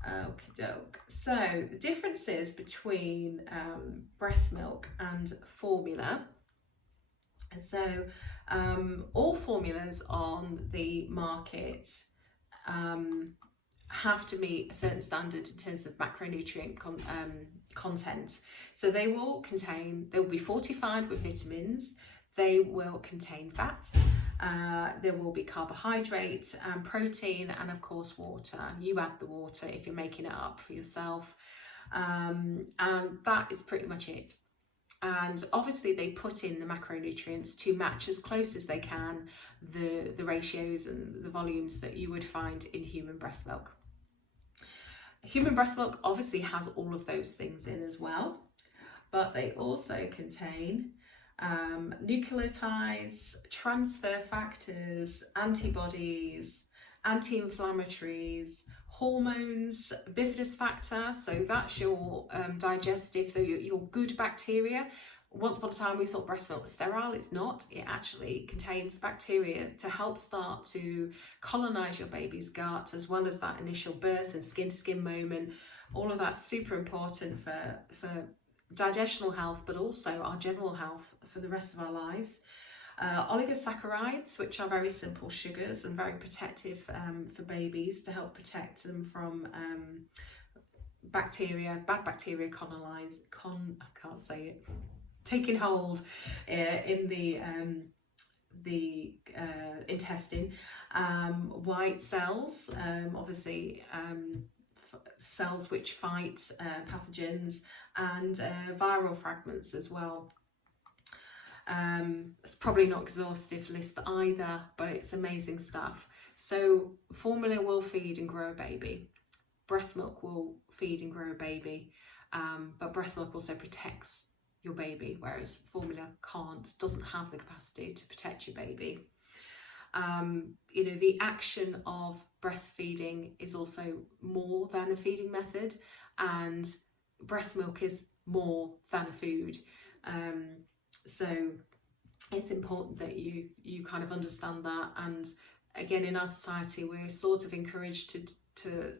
Okie doke. So the differences between breast milk and formula. So all formulas on the market have to meet a certain standard in terms of macronutrient content. So they will be fortified with vitamins, they will contain fat, there will be carbohydrate and protein, and of course water. You add the water if you're making it up for yourself, and that is pretty much it. And obviously they put in the macronutrients to match as close as they can the ratios and the volumes that you would find in human breast milk. Human breast milk obviously has all of those things in as well, but they also contain nucleotides, transfer factors, antibodies, anti-inflammatories, hormones, bifidus factor, so that's your digestive, your good bacteria. Once upon a time we thought breast milk was sterile. It's not. It actually contains bacteria to help start to colonize your baby's gut, as well as that initial birth and skin to skin moment. All of that's super important for digestional health, but also our general health for the rest of our lives. Oligosaccharides, which are very simple sugars and very protective for babies to help protect them from bad bacteria taking hold in the intestine. White cells, obviously cells which fight pathogens, and viral fragments as well. It's probably not exhaustive list either, but it's amazing stuff. So formula will feed and grow a baby. Breast milk will feed and grow a baby, but breast milk also protects your baby, whereas formula doesn't have the capacity to protect your baby. You know, the action of breastfeeding is also more than a feeding method, and breast milk is more than a food. So it's important that you kind of understand that. And again, in our society, we're sort of encouraged to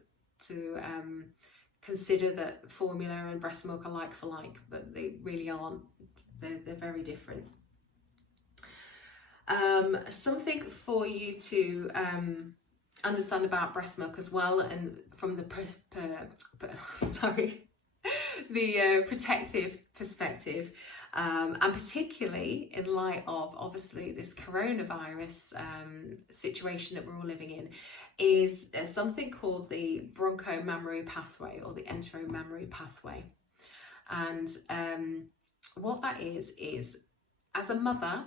consider that formula and breast milk are like for like, but they really aren't. They're very different. Something for you to understand about breast milk as well, and from the protective perspective, and particularly in light of obviously this coronavirus situation that we're all living in, is something called the Broncho mammary pathway, or the Entero mammary pathway. And what that is as a mother,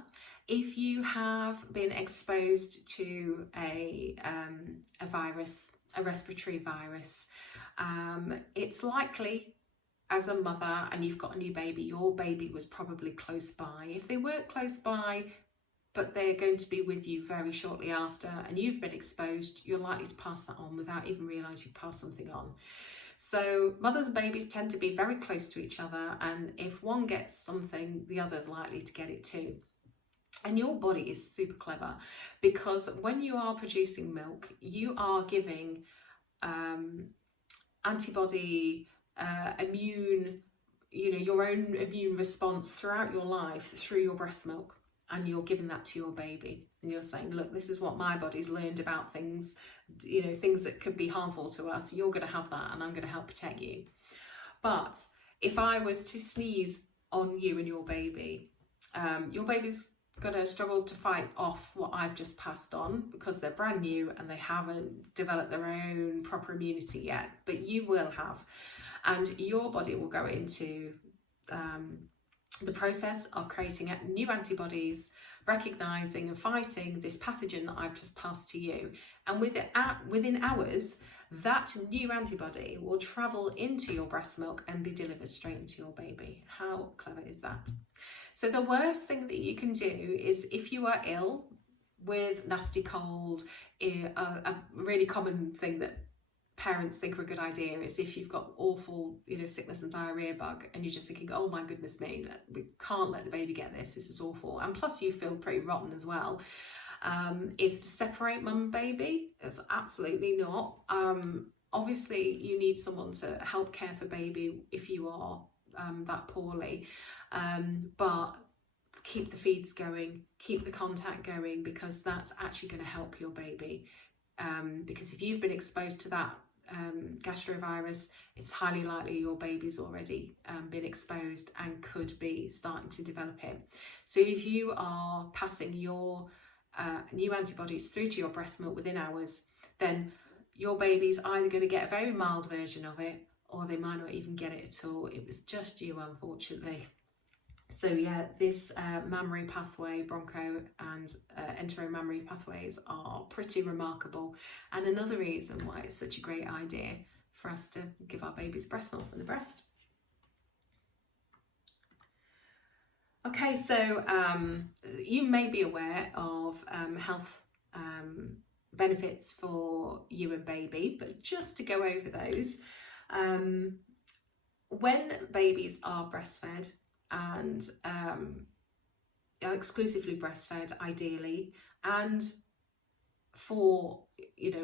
if you have been exposed to a virus, a respiratory virus, it's likely as a mother and you've got a new baby, your baby was probably close by. If they weren't close by, but they're going to be with you very shortly after and you've been exposed, you're likely to pass that on without even realising you passed something on. So mothers and babies tend to be very close to each other, and if one gets something, the other's likely to get it too. And your body is super clever, because when you are producing milk, you are giving antibody, immune, your own immune response throughout your life through your breast milk. And you're giving that to your baby, and you're saying, look, this is what my body's learned about things, things that could be harmful to us. You're going to have that, and I'm going to help protect you. But if I was to sneeze on you and your baby's going to struggle to fight off what I've just passed on, because they're brand new and they haven't developed their own proper immunity yet, but you will have. And your body will go into the process of creating new antibodies, recognising and fighting this pathogen that I've just passed to you. And within hours, that new antibody will travel into your breast milk and be delivered straight into your baby. How clever is that? So the worst thing that you can do is, if you are ill with nasty cold, a really common thing that parents think are a good idea is if you've got awful, sickness and diarrhea bug, and you're just thinking, oh my goodness me, we can't let the baby get this is awful, and plus you feel pretty rotten as well, is to separate mum and baby. It's absolutely not. Obviously you need someone to help care for baby if you are that poorly, but keep the feeds going, keep the contact going, because that's actually going to help your baby. Because if you've been exposed to that gastrovirus, it's highly likely your baby's already been exposed and could be starting to develop it. So if you are passing your new antibodies through to your breast milk within hours, then your baby's either going to get a very mild version of it, or they might not even get it at all. It was just you, unfortunately. So yeah, this mammary pathway, Broncho and Entero mammary pathways are pretty remarkable, and another reason why it's such a great idea for us to give our babies breast milk from the breast. Okay, so you may be aware of health benefits for you and baby, but just to go over those, when babies are breastfed, and exclusively breastfed ideally, and for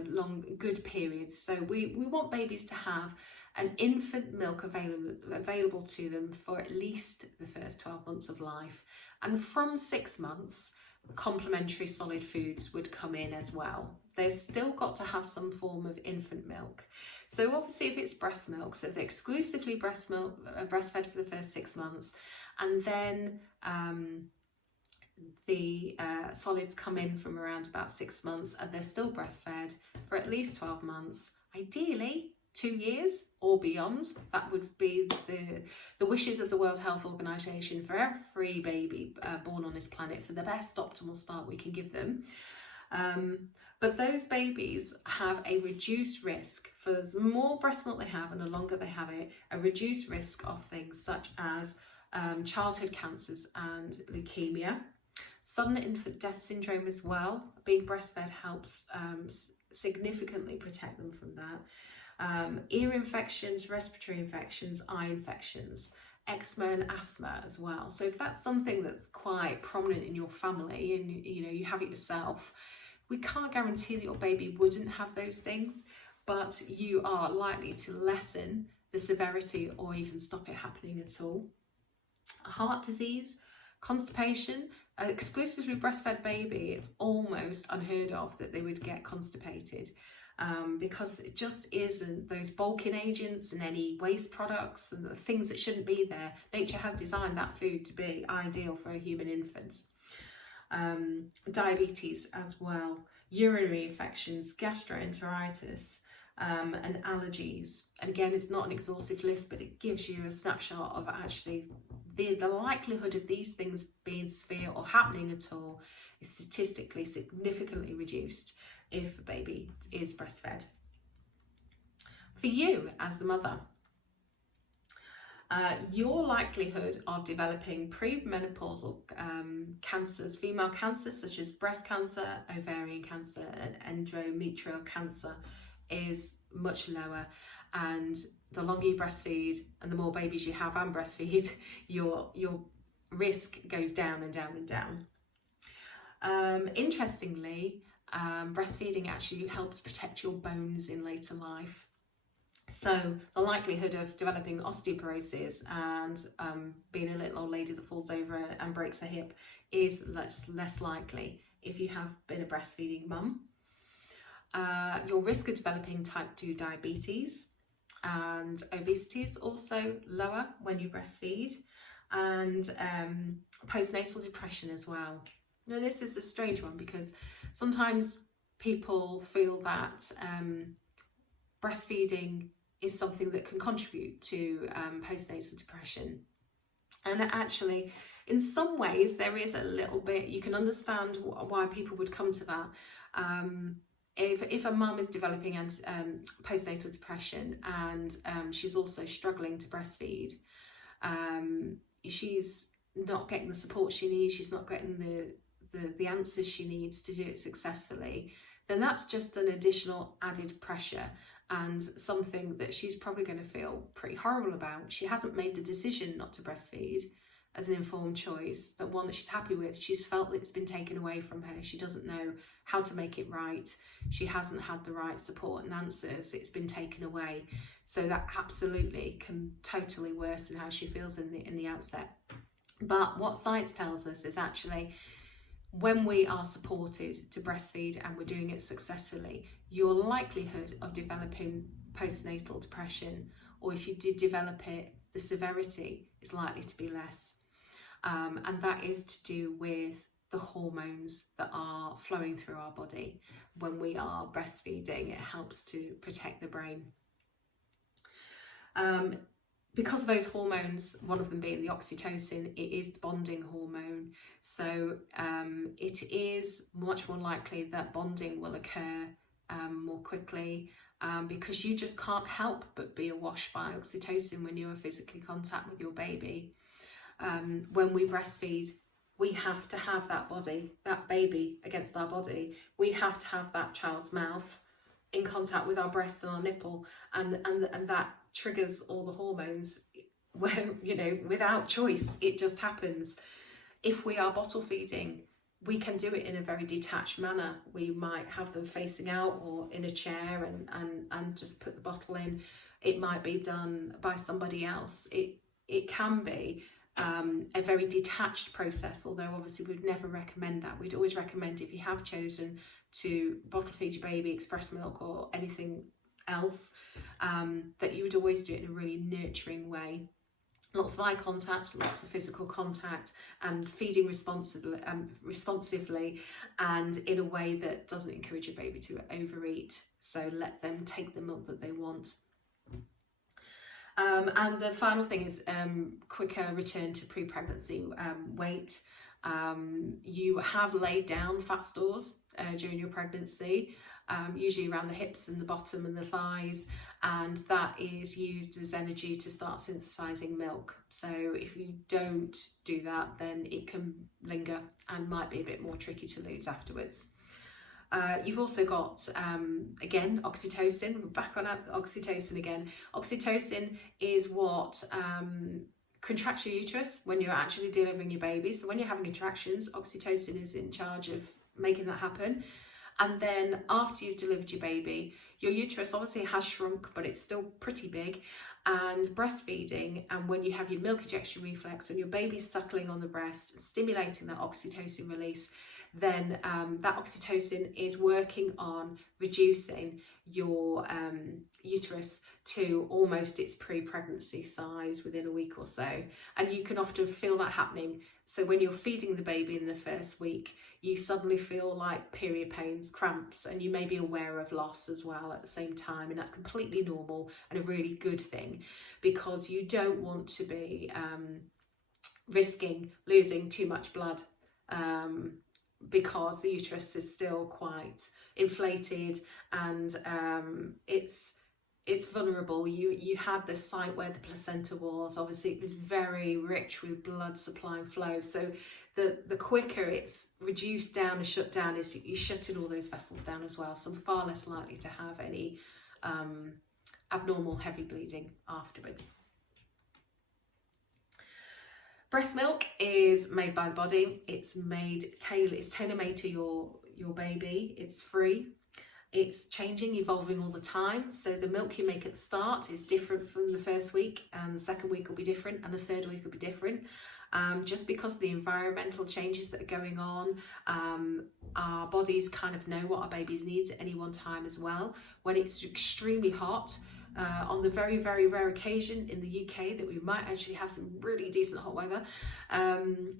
long good periods, so we want babies to have an infant milk available to them for at least the first 12 months of life, and from 6 months complementary solid foods would come in as well. They've still got to have some form of infant milk. So obviously if it's breast milk, so they're exclusively breastfed for the first 6 months, and then the solids come in from around about 6 months, and they're still breastfed for at least 12 months, ideally 2 years or beyond. That would be the wishes of the World Health Organization for every baby born on this planet, for the best optimal start we can give them. But those babies have a reduced risk, for the more breast milk they have and the longer they have it, a reduced risk of things such as childhood cancers and leukemia, sudden infant death syndrome as well. Being breastfed helps significantly protect them from that. Ear infections, respiratory infections, eye infections, eczema and asthma as well. So if that's something that's quite prominent in your family and you have it yourself, we can't guarantee that your baby wouldn't have those things, but you are likely to lessen the severity or even stop it happening at all. Heart disease, constipation, an exclusively breastfed baby, it's almost unheard of that they would get constipated, because it just isn't those bulking agents and any waste products and the things that shouldn't be there. Nature has designed that food to be ideal for a human infant. Diabetes as well, urinary infections, gastroenteritis, and allergies. And again, it's not an exhaustive list, but it gives you a snapshot of actually the likelihood of these things being severe or happening at all is statistically significantly reduced if a baby is breastfed. For you as the mother, your likelihood of developing premenopausal cancers, female cancers such as breast cancer, ovarian cancer and endometrial cancer is much lower. And the longer you breastfeed and the more babies you have and breastfeed, your risk goes down and down and down. Interestingly, breastfeeding actually helps protect your bones in later life. So the likelihood of developing osteoporosis and being a little old lady that falls over and breaks her hip is less likely if you have been a breastfeeding mum. Your risk of developing type 2 diabetes and obesity is also lower when you breastfeed, and postnatal depression as well. Now this is a strange one because sometimes people feel that breastfeeding is something that can contribute to postnatal depression. And actually, in some ways, there is a little bit, you can understand why people would come to that. If a mum is developing postnatal depression and she's also struggling to breastfeed, she's not getting the support she needs, she's not getting the answers she needs to do it successfully, then that's just an additional added pressure and something that she's probably going to feel pretty horrible about. She hasn't made the decision not to breastfeed as an informed choice, but one that she's happy with. She's felt that it's been taken away from her. She doesn't know how to make it right. She hasn't had the right support and answers. It's been taken away. So that absolutely can totally worsen how she feels in the outset. But what science tells us is actually when we are supported to breastfeed and we're doing it successfully, your likelihood of developing postnatal depression, or if you did develop it, the severity is likely to be less. And that is to do with the hormones that are flowing through our body. When we are breastfeeding, it helps to protect the brain. Because of those hormones, one of them being the oxytocin, it is the bonding hormone. So it is much more likely that bonding will occur more quickly because you just can't help but be awash by oxytocin when you're in physical contact with your baby. When we breastfeed, we have to have that baby against our body. We have to have that child's mouth in contact with our breast and our nipple, and that triggers all the hormones where, without choice, it just happens. If we are bottle feeding, we can do it in a very detached manner. We might have them facing out or in a chair and just put the bottle in. It might be done by somebody else. It can be a very detached process, although obviously we'd never recommend that. We'd always recommend, if you have chosen to bottle feed your baby, express milk or anything else, that you would always do it in a really nurturing way. Lots of eye contact, lots of physical contact, and feeding responsively and in a way that doesn't encourage your baby to overeat. So let them take the milk that they want. And the final thing is quicker return to pre-pregnancy weight. You have laid down fat stores during your pregnancy, usually around the hips and the bottom and the thighs, and that is used as energy to start synthesizing milk. So if you don't do that, then it can linger and might be a bit more tricky to lose afterwards. You've also got, again, oxytocin. We're back on oxytocin again. Oxytocin is what contracts your uterus when you're actually delivering your baby. So when you're having contractions, oxytocin is in charge of making that happen. And then after you've delivered your baby, your uterus obviously has shrunk, but it's still pretty big. And breastfeeding, and when you have your milk ejection reflex, when your baby's suckling on the breast, stimulating that oxytocin release, then that oxytocin is working on reducing your uterus to almost its pre-pregnancy size within a week or so. And you can often feel that happening. So when you're feeding the baby in the first week, you suddenly feel like period pains, cramps, and you may be aware of loss as well at the same time. And that's completely normal and a really good thing, because you don't want to be risking losing too much blood because the uterus is still quite inflated, and it's vulnerable. You had the site where the placenta was, obviously it was very rich with blood supply and flow, so the quicker it's reduced down and shut down is you're shutting all those vessels down as well, so I'm far less likely to have any abnormal heavy bleeding afterwards. Breast milk is made by the body. It's tailor-made to your baby. It's free. It's changing, evolving all the time. So the milk you make at the start is different from the first week, and the second week will be different, and the third week will be different. Just because of the environmental changes that are going on, our bodies kind of know what our babies need at any one time as well. When it's extremely hot, on the very, very rare occasion in the UK that we might actually have some really decent hot weather,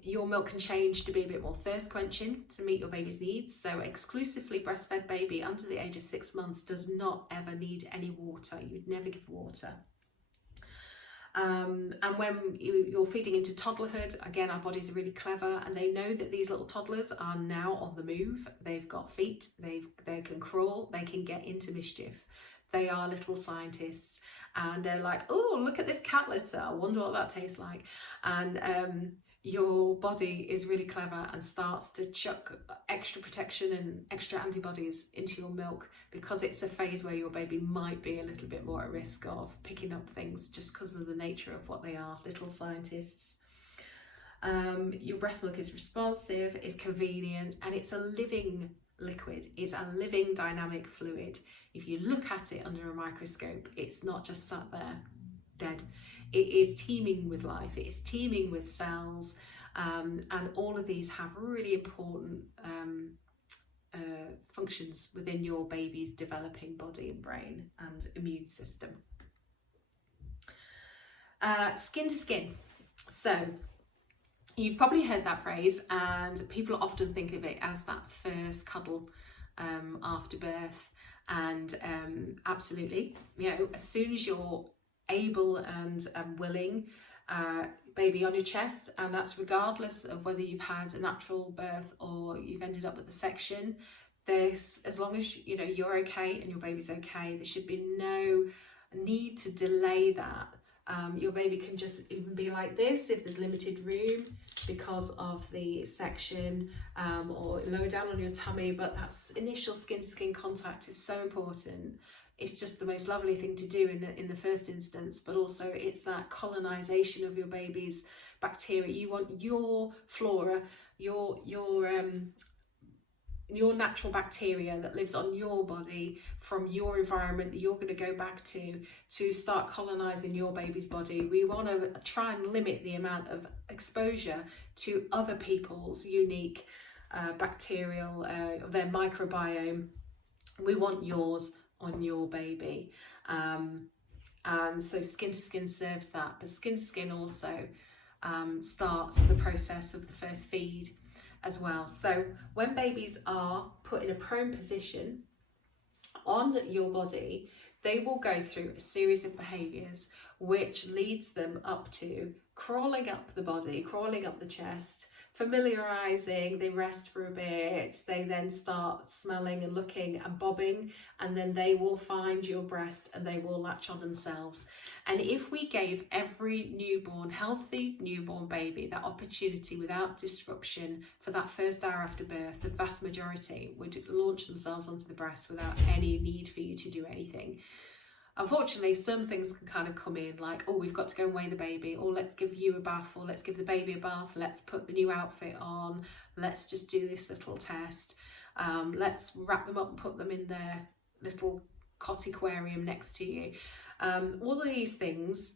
your milk can change to be a bit more thirst quenching to meet your baby's needs. So exclusively breastfed baby under the age of 6 months does not ever need any water. You'd never give water. And when you're feeding into toddlerhood, again, our bodies are really clever, and they know that these little toddlers are now on the move. They've got feet, they can crawl, they can get into mischief. They are little scientists, and they're like, oh, look at this cat litter, I wonder what that tastes like. And your body is really clever and starts to chuck extra protection and extra antibodies into your milk, because it's a phase where your baby might be a little bit more at risk of picking up things just because of the nature of what they are, little scientists. Your breast milk is responsive, it's convenient, and it's a living liquid. It's a living dynamic fluid. If you look at it under a microscope, it's not just sat there dead. It is teeming with life, it is teeming with cells, and all of these have really important functions within your baby's developing body and brain and immune system. Skin to skin. So you've probably heard that phrase, and people often think of it as that first cuddle after birth. And absolutely, you know, as soon as you're able and willing, baby on your chest, and that's regardless of whether you've had a natural birth or you've ended up with a section. As long as you know you're okay and your baby's okay, there should be no need to delay that. Your baby can just even be like this if there's limited room because of the section, or lower down on your tummy, but that's initial skin to skin contact is so important. It's just the most lovely thing to do in the first instance, but also it's that colonization of your baby's bacteria. You want your flora, your natural bacteria that lives on your body from your environment that you're going to go back to start colonizing your baby's body. We want to try and limit the amount of exposure to other people's unique bacterial, their microbiome. We want yours on your baby. And so skin to skin serves that, but skin to skin also starts the process of the first feed as well. So when babies are put in a prone position on your body, they will go through a series of behaviours which leads them up to crawling up the body, crawling up the chest, familiarising, they rest for a bit, they then start smelling and looking and bobbing, and then they will find your breast and they will latch on themselves. And if we gave every newborn, healthy newborn baby that opportunity without disruption for that first hour after birth, the vast majority would launch themselves onto the breast without any need for you to do anything. Unfortunately, some things can kind of come in like, oh, we've got to go and weigh the baby, or let's give you a bath, or let's give the baby a bath, let's put the new outfit on, let's just do this little test, let's wrap them up and put them in their little cot aquarium next to you. All of these things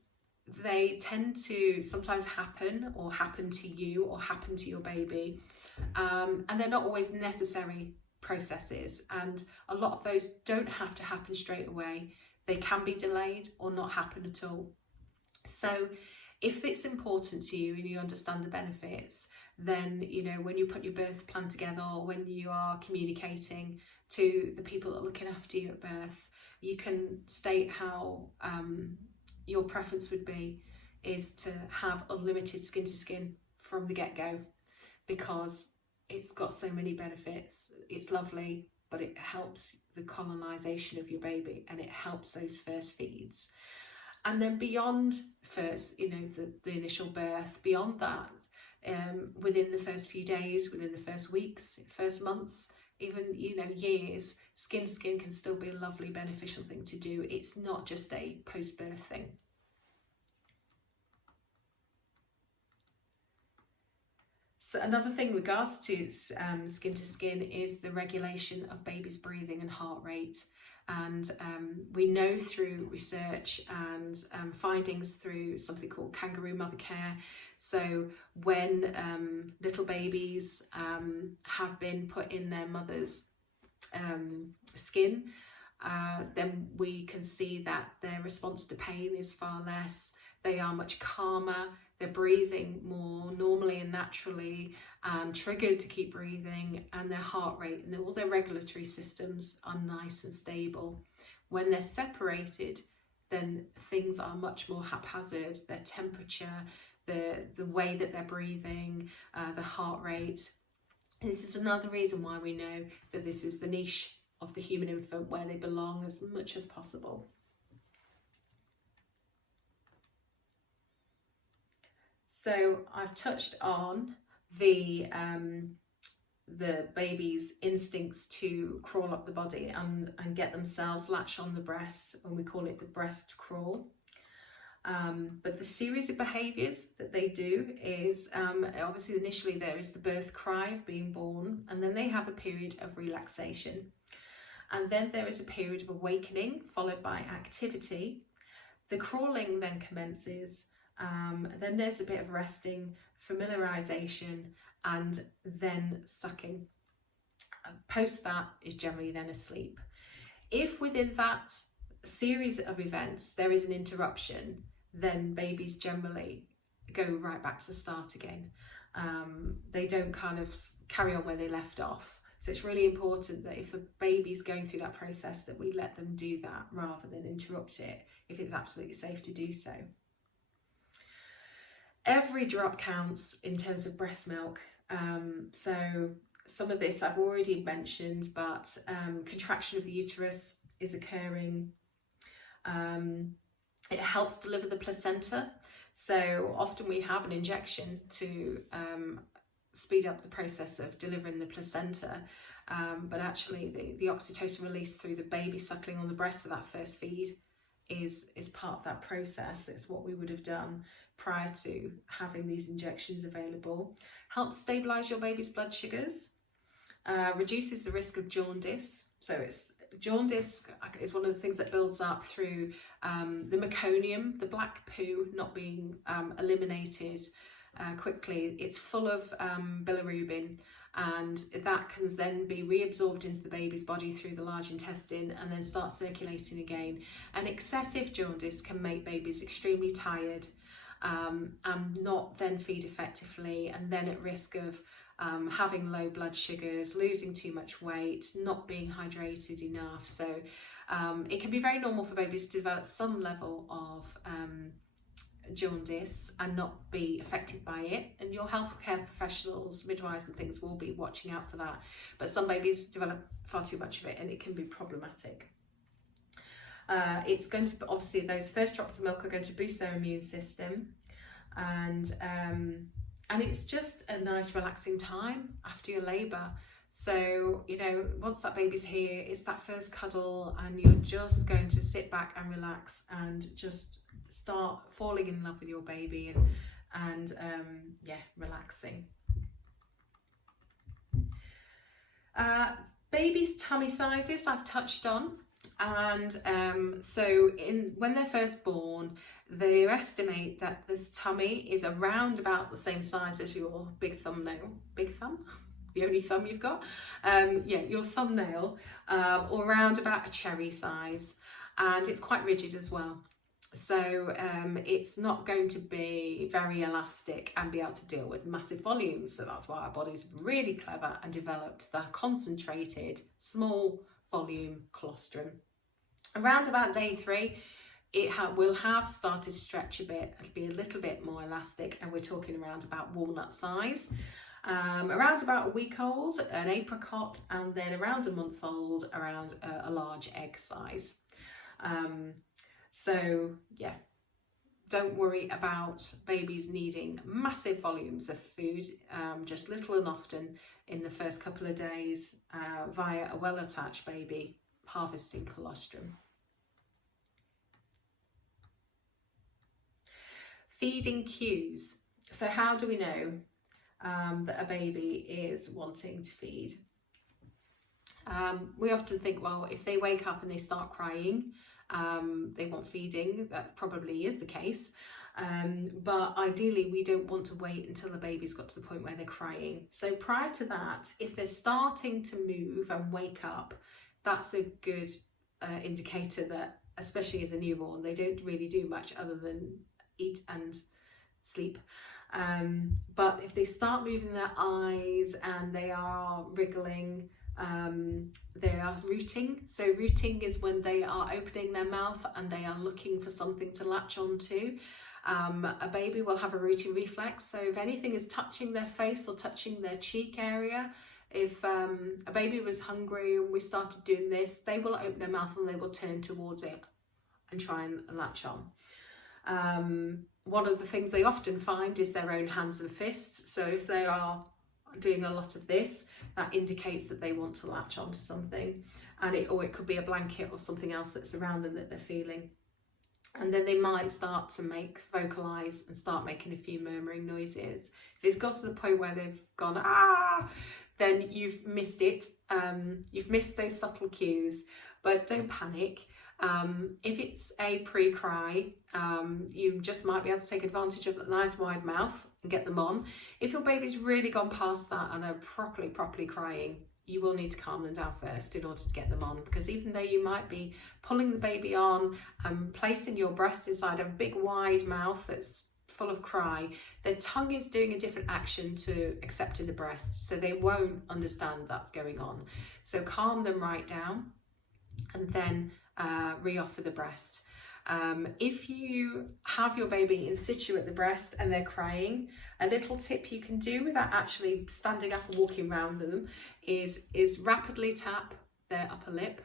they tend to sometimes happen, or happen to you, or happen to your baby, and they're not always necessary processes, and a lot of those don't have to happen straight away. They can be delayed or not happen at all. So if it's important to you and you understand the benefits, then, you know, when you put your birth plan together, or when you are communicating to the people that are looking after you at birth, you can state how your preference would be is to have unlimited skin to skin from the get-go, because it's got so many benefits. It's lovely, but it helps the colonization of your baby, and it helps those first feeds. And then beyond first, you know, the initial birth, beyond that, within the first few days, within the first weeks, first months, even, you know, years, skin to skin can still be a lovely, beneficial thing to do. It's not just a post-birth thing. So another thing in regards to skin to skin is the regulation of baby's breathing and heart rate. And we know through research and findings through something called kangaroo mother care. So when little babies have been put in their mother's skin, then we can see that their response to pain is far less. They are much calmer. They're breathing more normally and naturally, and triggered to keep breathing, and their heart rate and all their regulatory systems are nice and stable. When they're separated, then things are much more haphazard. Their temperature, the way that they're breathing, the heart rate. This is another reason why we know that this is the niche of the human infant where they belong as much as possible. So I've touched on the baby's instincts to crawl up the body and get themselves latch on the breast, and we call it the breast crawl. But the series of behaviours that they do is, obviously initially there is the birth cry of being born, and then they have a period of relaxation. And then there is a period of awakening, followed by activity. The crawling then commences. Then there's a bit of resting, familiarisation, and then sucking. Post that is generally then asleep. If within that series of events there is an interruption, then babies generally go right back to the start again. They don't kind of carry on where they left off. So it's really important that if a baby's going through that process, that we let them do that rather than interrupt it if it's absolutely safe to do so. Every drop counts in terms of breast milk. So some of this I've already mentioned, but contraction of the uterus is occurring. It helps deliver the placenta. So often we have an injection to speed up the process of delivering the placenta, but actually the oxytocin release through the baby suckling on the breast for that first feed is part of that process. It's what we would have done prior to having these injections available. Helps stabilize your baby's blood sugars, reduces the risk of jaundice. So jaundice is one of the things that builds up through the meconium, the black poo, not being eliminated quickly. It's full of bilirubin, and that can then be reabsorbed into the baby's body through the large intestine and then start circulating again. And excessive jaundice can make babies extremely tired and not then feed effectively, and then at risk of having low blood sugars, losing too much weight, not being hydrated enough. So it can be very normal for babies to develop some level of jaundice and not be affected by it, and your healthcare professionals, midwives and things, will be watching out for that. But some babies develop far too much of it, and it can be problematic. It's going to, obviously those first drops of milk are going to boost their immune system, and it's just a nice relaxing time after your labour. So, you know, once that baby's here, it's that first cuddle, and you're just going to sit back and relax and just start falling in love with your baby and relaxing. Babies' tummy sizes I've touched on. And so when they're first born, they estimate that this tummy is around about the same size as your big thumbnail. Big thumb? The only thumb you've got? Yeah, your thumbnail, or around about a cherry size. And it's quite rigid as well. So it's not going to be very elastic and be able to deal with massive volumes. So that's why our body's really clever and developed the concentrated small volume colostrum. Around about day 3, it will have started to stretch a bit. It'll be a little bit more elastic, and we're talking around about walnut size. Around about a week old, an apricot, and then around a month old, around a large egg size. So yeah, don't worry about babies needing massive volumes of food, just little and often in the first couple of days via a well-attached baby harvesting colostrum. Feeding cues. So how do we know that a baby is wanting to feed? We often think, well, if they wake up and they start crying, they want feeding. That probably is the case. But ideally, we don't want to wait until the baby's got to the point where they're crying. So prior to that, if they're starting to move and wake up, that's a good indicator that, especially as a newborn, they don't really do much other than eat and sleep. But if they start moving their eyes and they are wriggling, they are rooting. So rooting is when they are opening their mouth and they are looking for something to latch onto. A baby will have a rooting reflex. So if anything is touching their face or touching their cheek area, if a baby was hungry and we started doing this, they will open their mouth and they will turn towards it and try and latch on. One of the things they often find is their own hands and fists. So if they are doing a lot of this, that indicates that they want to latch onto something, and it could be a blanket or something else that's around them that they're feeling. And then they might start to vocalize and start making a few murmuring noises. If it's got to the point where they've gone ah, then you've missed it. You've missed those subtle cues, but don't panic. If it's a pre-cry, you just might be able to take advantage of that nice wide mouth and get them on. If your baby's really gone past that and are properly crying, you will need to calm them down first in order to get them on, because even though you might be pulling the baby on and placing your breast inside a big wide mouth that's full of cry, their tongue is doing a different action to accepting the breast, so they won't understand that's going on. So calm them right down and then re-offer the breast. If you have your baby in situ at the breast and they're crying, a little tip you can do without actually standing up and walking around them is rapidly tap their upper lip,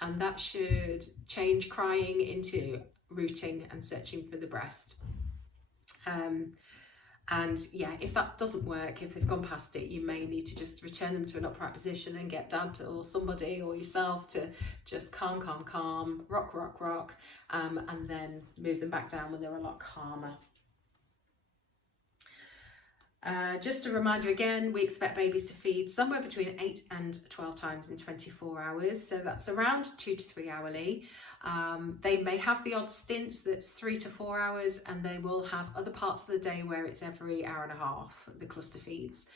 and that should change crying into rooting and searching for the breast. And yeah, if that doesn't work, if they've gone past it, you may need to just return them to an upright position and get dad or somebody or yourself to just calm, rock, and then move them back down when they're a lot calmer. Just a reminder again, we expect babies to feed somewhere between 8 and 12 times in 24 hours. So that's around 2 to 3 hourly. They may have the odd stints that's 3 to 4 hours, and they will have other parts of the day where it's every hour and a half, the cluster feeds.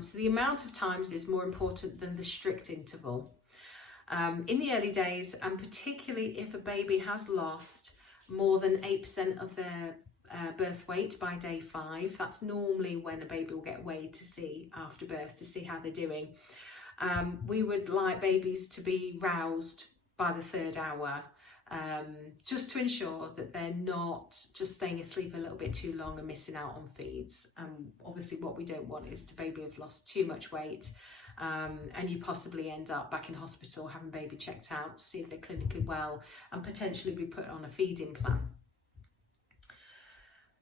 So the amount of times is more important than the strict interval. In the early days, and particularly if a baby has lost more than 8% of their birth weight by day 5, that's normally when a baby will get weighed to see after birth to see how they're doing. We would like babies to be roused by the 3rd hour, just to ensure that they're not just staying asleep a little bit too long and missing out on feeds. Obviously what we don't want is to baby have lost too much weight, and you possibly end up back in hospital having baby checked out to see if they're clinically well and potentially be put on a feeding plan.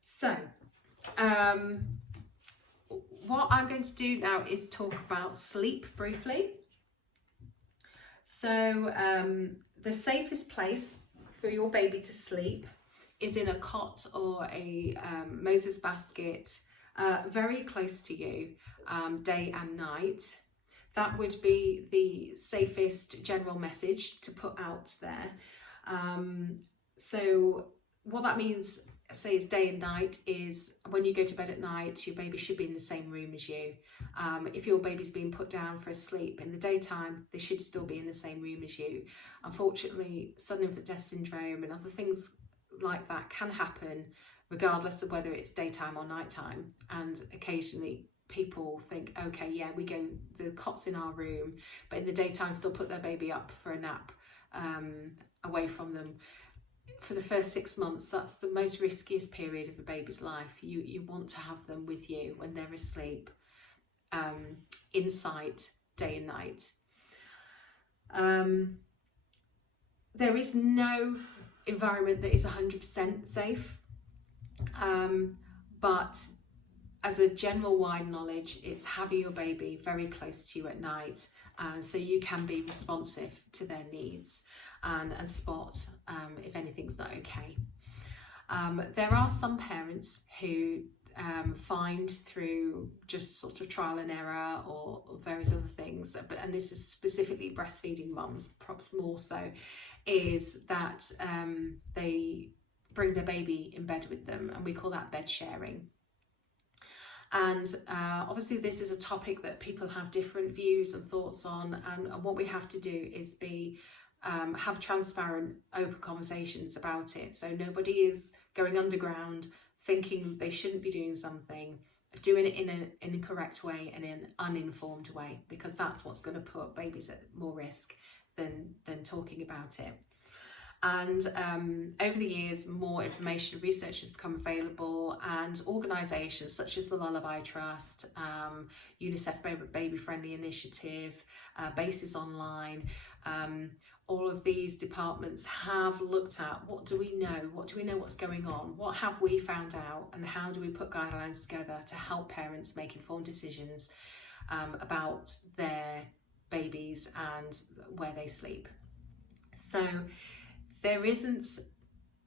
So what I'm going to do now is talk about sleep briefly. So the safest place for your baby to sleep is in a cot or a Moses basket very close to you, day and night. That would be the safest general message to put out there. So what that means, say, is day and night, is when you go to bed at night, your baby should be in the same room as you. If your baby's being put down for a sleep in the daytime, they should still be in the same room as you. Unfortunately, sudden infant death syndrome and other things like that can happen regardless of whether it's daytime or nighttime. And occasionally people think, okay, yeah, we go, the cot's in our room, but in the daytime still put their baby up for a nap away from them. For the first 6 months, that's the most riskiest period of a baby's life. You want to have them with you when they're asleep, in sight, day and night. There is no environment that is 100% safe, but as a general wide knowledge, it's having your baby very close to you at night, so you can be responsive to their needs and spot if anything's not okay. There are some parents who find through just sort of trial and error or various other things, and this is specifically breastfeeding mums, perhaps more so, is that they bring their baby in bed with them, and we call that bed sharing. And obviously this is a topic that people have different views and thoughts on, and what we have to do is have transparent, open conversations about it. So nobody is going underground thinking they shouldn't be doing something, doing it in an incorrect way and in an uninformed way, because that's what's going to put babies at more risk than talking about it. And over the years, more information and research has become available, and organisations such as the Lullaby Trust, UNICEF Baby Friendly Initiative, Bases Online, all of these departments have looked at what do we know what's going on, what have we found out, and how do we put guidelines together to help parents make informed decisions about their babies and where they sleep. So there isn't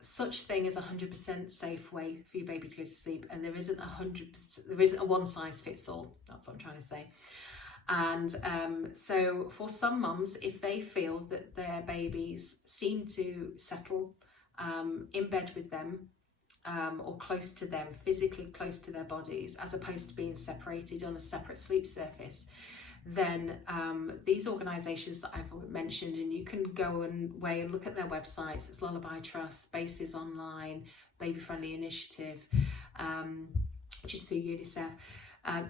such thing as 100% safe way for your baby to go to sleep, and there isn't a one size fits all. That's what I'm trying to say. And so for some mums, if they feel that their babies seem to settle in bed with them or close to them, physically close to their bodies, as opposed to being separated on a separate sleep surface, then these organisations that I've mentioned, and you can go and look at their websites, it's Lullaby Trust, Bases Online, Baby Friendly Initiative, which is through UNICEF.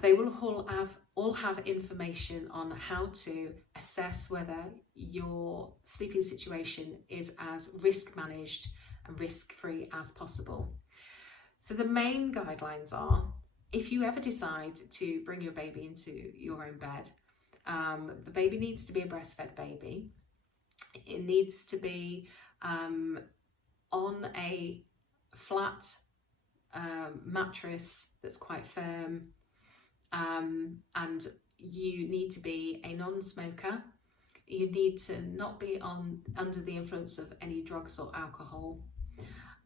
They will all have information on how to assess whether your sleeping situation is as risk managed and risk free as possible. So the main guidelines are, if you ever decide to bring your baby into your own bed, the baby needs to be a breastfed baby. It needs to be on a flat mattress that's quite firm, and you need to be a non-smoker. You need to not be under the influence of any drugs or alcohol,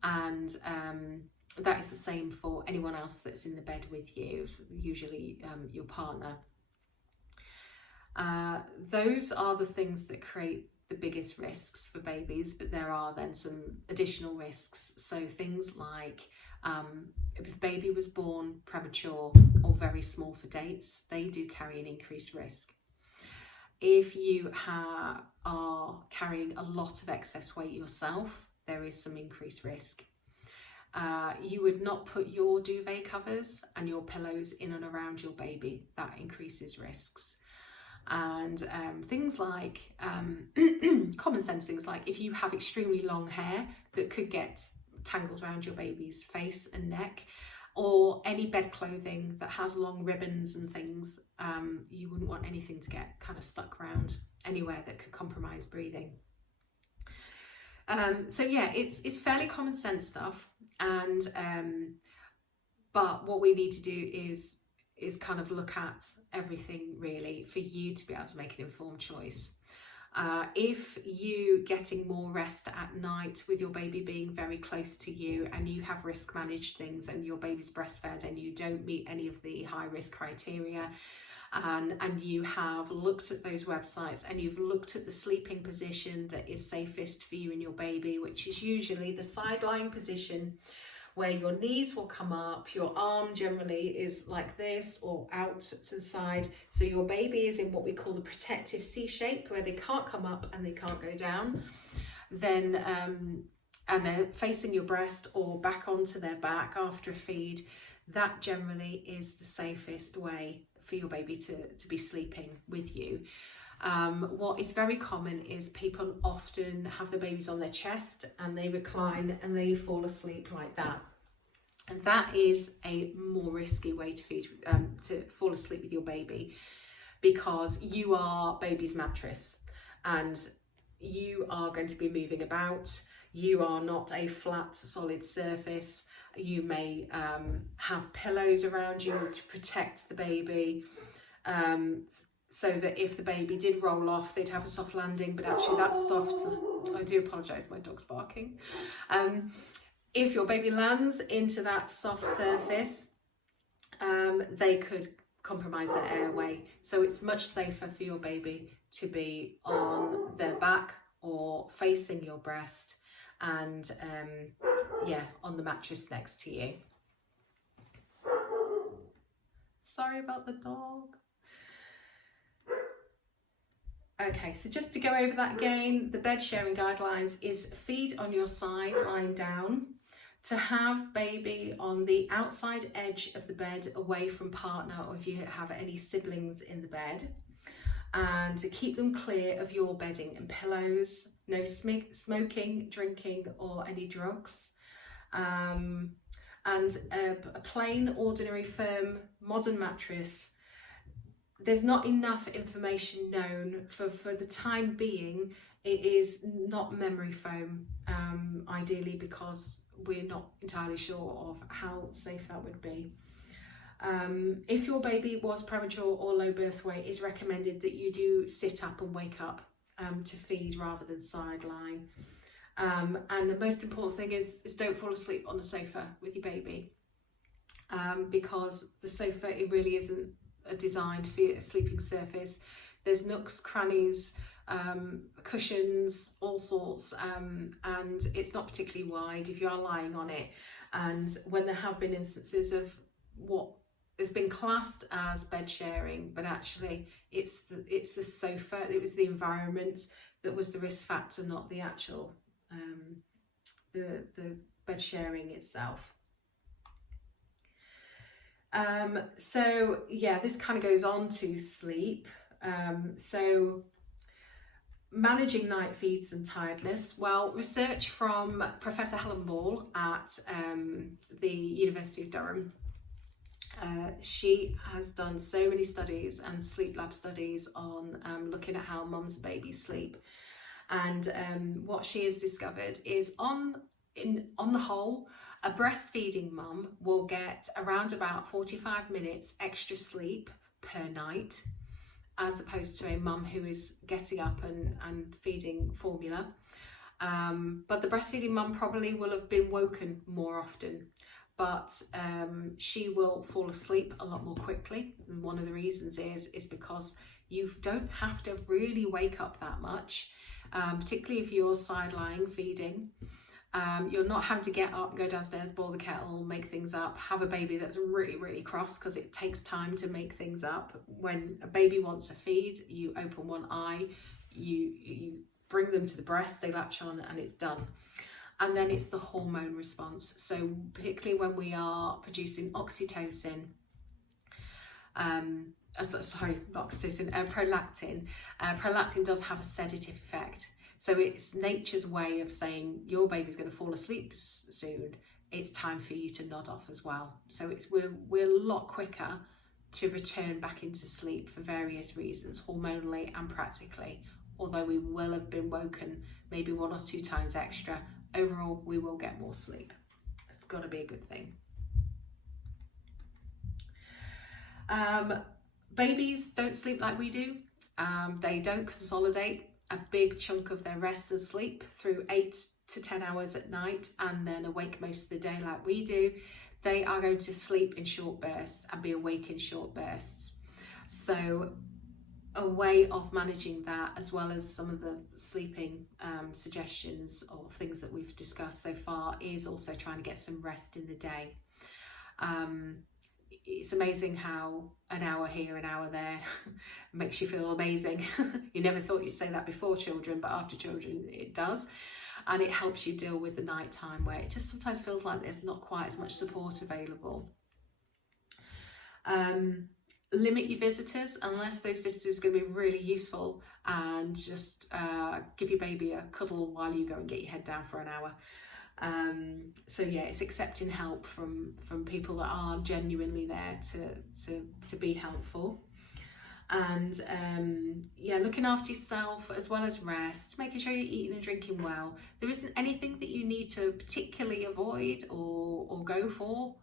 and that is the same for anyone else that's in the bed with you, usually your partner. Those are the things that create the biggest risks for babies, but there are then some additional risks. So things like if a baby was born premature or very small for dates, they do carry an increased risk. If you are carrying a lot of excess weight yourself, there is some increased risk. You would not put your duvet covers and your pillows in and around your baby. That increases risks. And things like common sense things like if you have extremely long hair that could get tangled around your baby's face and neck, or any bed clothing that has long ribbons and things, you wouldn't want anything to get kind of stuck around anywhere that could compromise breathing. So yeah, it's fairly common sense stuff, and but what we need to do is kind of look at everything really for you to be able to make an informed choice. If you getting more rest at night with your baby being very close to you, and you have risk managed things and your baby's breastfed and you don't meet any of the high risk criteria, and you have looked at those websites and you've looked at the sleeping position that is safest for you and your baby, which is usually the side lying position, where your knees will come up, your arm generally is like this or out to the side. So your baby is in what we call the protective C shape, where they can't come up and they can't go down. Then, and they're facing your breast or back onto their back after a feed. That generally is the safest way for your baby to be sleeping with you. What is very common is people often have the babies on their chest and they recline and they fall asleep like that. And that is a more risky way to fall asleep with your baby, because you are baby's mattress and you are going to be moving about. You are not a flat, solid surface. You may have pillows around you to protect the baby, so that if the baby did roll off, they'd have a soft landing. But actually that's soft. I do apologise, my dog's barking. If your baby lands into that soft surface, they could compromise their airway. So it's much safer for your baby to be on their back or facing your breast, and yeah, on the mattress next to you. Sorry about the dog. Okay, so just to go over that again, the bed sharing guidelines is feed on your side, lying down, to have baby on the outside edge of the bed away from partner, or if you have any siblings in the bed, and to keep them clear of your bedding and pillows, no smoking, drinking or any drugs, and a plain, ordinary, firm, modern mattress. There's not enough information known for the time being. It is not memory foam, ideally, because we're not entirely sure of how safe that would be. If your baby was premature or low birth weight, it's recommended that you do sit up and wake up to feed rather than sideline. And the most important thing is don't fall asleep on the sofa with your baby, because the sofa, it really isn't designed for a sleeping surface. There's nooks, crannies, cushions, all sorts, and it's not particularly wide if you are lying on it. And when there have been instances of what has been classed as bed sharing, but actually it's the sofa, it was the environment that was the risk factor, not the actual the bed sharing itself. So yeah, this kind of goes on to sleep. So managing night feeds and tiredness. Well, research from Professor Helen Ball at the University of Durham. She has done so many studies and sleep lab studies on looking at how mums and babies sleep. And what she has discovered is on the whole, a breastfeeding mum will get around about 45 minutes extra sleep per night, as opposed to a mum who is getting up and feeding formula. But the breastfeeding mum probably will have been woken more often, but she will fall asleep a lot more quickly. And one of the reasons is because you don't have to really wake up that much, particularly if you're side-lying feeding. You're not having to get up, go downstairs, boil the kettle, make things up, have a baby that's really, really cross, because it takes time to make things up. When a baby wants a feed, you open one eye, you bring them to the breast, they latch on, and it's done. And then it's the hormone response. So particularly when we are producing oxytocin, prolactin. Prolactin does have a sedative effect. So it's nature's way of saying your baby's going to fall asleep soon. It's time for you to nod off as well. So we're a lot quicker to return back into sleep for various reasons, hormonally and practically. Although we will have been woken maybe 1 or 2 times extra, overall we will get more sleep. It's got to be a good thing. Babies don't sleep like we do. They don't consolidate a big chunk of their rest and sleep through 8 to 10 hours at night and then awake most of the day like we do, they are going to sleep in short bursts and be awake in short bursts. So a way of managing that, as well as some of the sleeping suggestions or things that we've discussed so far, is also trying to get some rest in the day. It's amazing how an hour here, an hour there makes you feel amazing. You never thought you'd say that before children, but after children it does. And it helps you deal with the night time where it just sometimes feels like there's not quite as much support available. Limit your visitors unless those visitors are going to be really useful, and just give your baby a cuddle while you go and get your head down for an hour. So yeah, it's accepting help from people that are genuinely there to be helpful. And yeah, looking after yourself as well as rest, making sure you're eating and drinking well. There isn't anything that you need to particularly avoid or go for.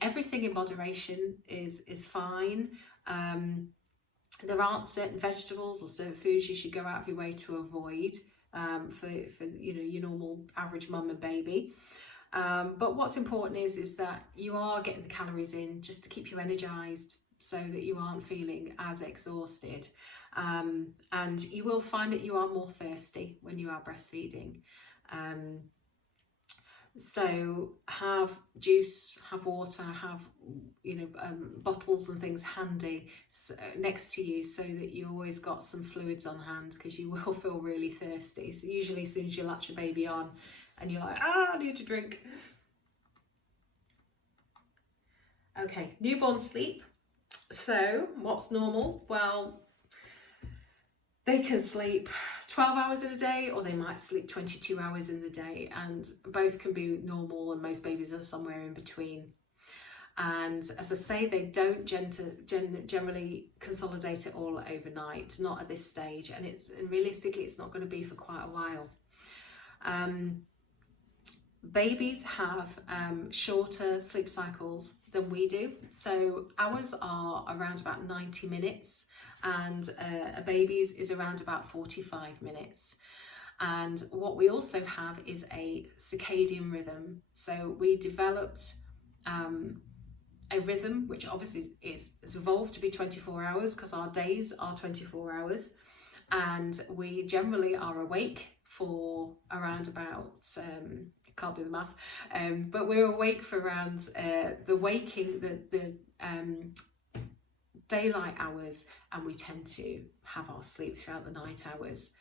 Everything in moderation is fine. There aren't certain vegetables or certain foods you should go out of your way to avoid for you know, your normal average mum and baby. But what's important is that you are getting the calories in just to keep you energized, so that you aren't feeling as exhausted. And you will find that you are more thirsty when you are breastfeeding. So have juice, have water, have, you know, bottles and things handy next to you, so that you always got some fluids on hand, because you will feel really thirsty. So usually as soon as you latch your baby on and you're like, I need to drink. Okay, newborn sleep. So what's normal? Well, they can sleep 12 hours in a day, or they might sleep 22 hours in the day, and both can be normal, and most babies are somewhere in between. And as I say, they don't generally consolidate it all overnight, not at this stage, and realistically it's not going to be for quite a while. Babies have shorter sleep cycles than we do. So ours are around about 90 minutes and a baby's is around about 45 minutes. And what we also have is a circadian rhythm. So we developed a rhythm which obviously is evolved to be 24 hours because our days are 24 hours. And we generally are awake for around about can't do the math, but we're awake for around the daylight hours, and we tend to have our sleep throughout the night hours.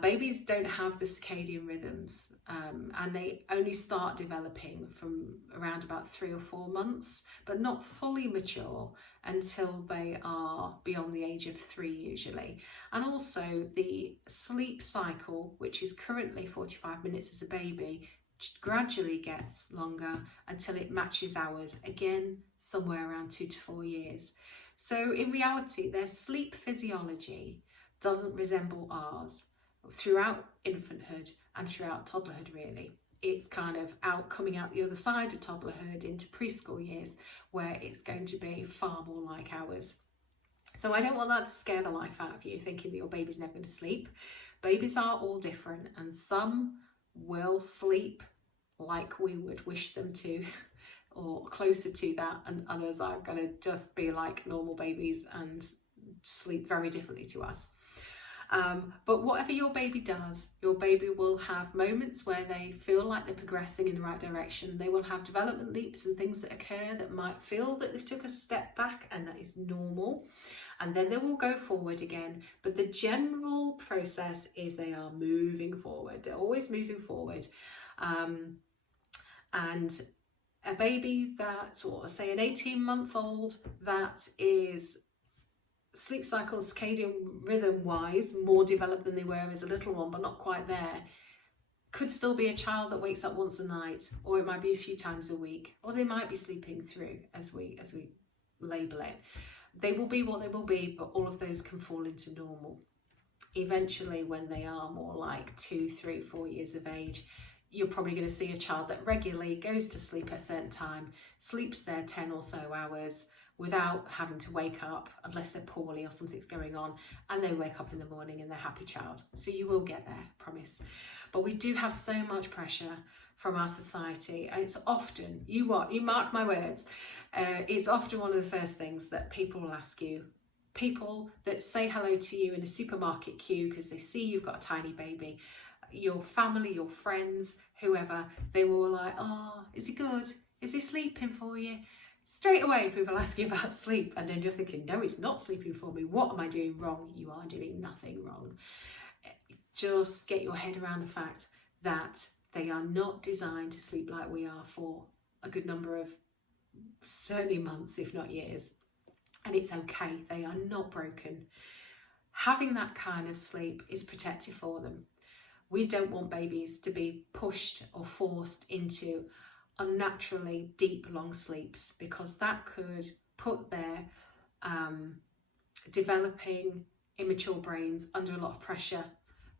Babies don't have the circadian rhythms, and they only start developing from around about 3 or 4 months, but not fully mature until they are beyond the age of 3 usually. And also the sleep cycle, which is currently 45 minutes as a baby, gradually gets longer until it matches ours, again somewhere around 2 to 4 years. So in reality, their sleep physiology doesn't resemble ours throughout infanthood and throughout toddlerhood really. It's kind of coming out the other side of toddlerhood into preschool years, where it's going to be far more like ours. So I don't want that to scare the life out of you, thinking that your baby's never going to sleep. Babies are all different, and some will sleep like we would wish them to, or closer to that, and others are going to just be like normal babies and sleep very differently to us. But whatever your baby does, your baby will have moments where they feel like they're progressing in the right direction. They will have development leaps and things that occur that might feel that they've took a step back, and that is normal. And then they will go forward again. But the general process is they are moving forward. They're always moving forward. And a baby that, or say an 18-month-old that is sleep cycle circadian rhythm wise more developed than they were as a little one, but not quite there, could still be a child that wakes up once a night, or it might be a few times a week, or they might be sleeping through, as we label it. They will be what they will be, but all of those can fall into normal. Eventually, when they are more like 2, 3, 4 years of age, you're probably going to see a child that regularly goes to sleep at a certain time, sleeps their 10 or so hours, without having to wake up unless they're poorly or something's going on, and they wake up in the morning and they're happy child. So you will get there, promise. But we do have so much pressure from our society. It's often, you mark my words, it's often one of the first things that people will ask you. People that say hello to you in a supermarket queue because they see you've got a tiny baby, your family, your friends, whoever, they were all like, oh, is he good? Is he sleeping for you? Straight away, people ask you about sleep, and then you're thinking, no, it's not sleeping for me. What am I doing wrong? You are doing nothing wrong. Just get your head around the fact that they are not designed to sleep like we are for a good number of, certainly months, if not years. And it's okay, they are not broken. Having that kind of sleep is protective for them. We don't want babies to be pushed or forced into unnaturally deep long sleeps, because that could put their developing immature brains under a lot of pressure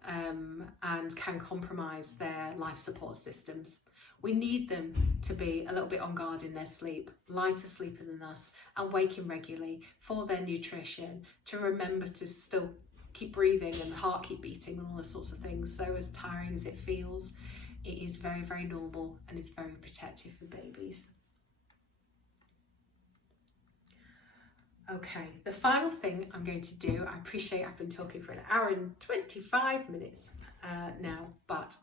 and can compromise their life support systems. We need them to be a little bit on guard in their sleep, lighter sleeper than us, and waking regularly for their nutrition, to remember to still keep breathing and the heart keep beating and all those sorts of things. So as tiring as it feels, it is very, very normal, and it's very protective for babies. Okay, the final thing I'm going to do, I appreciate I've been talking for 1 hour and 25 minutes now, but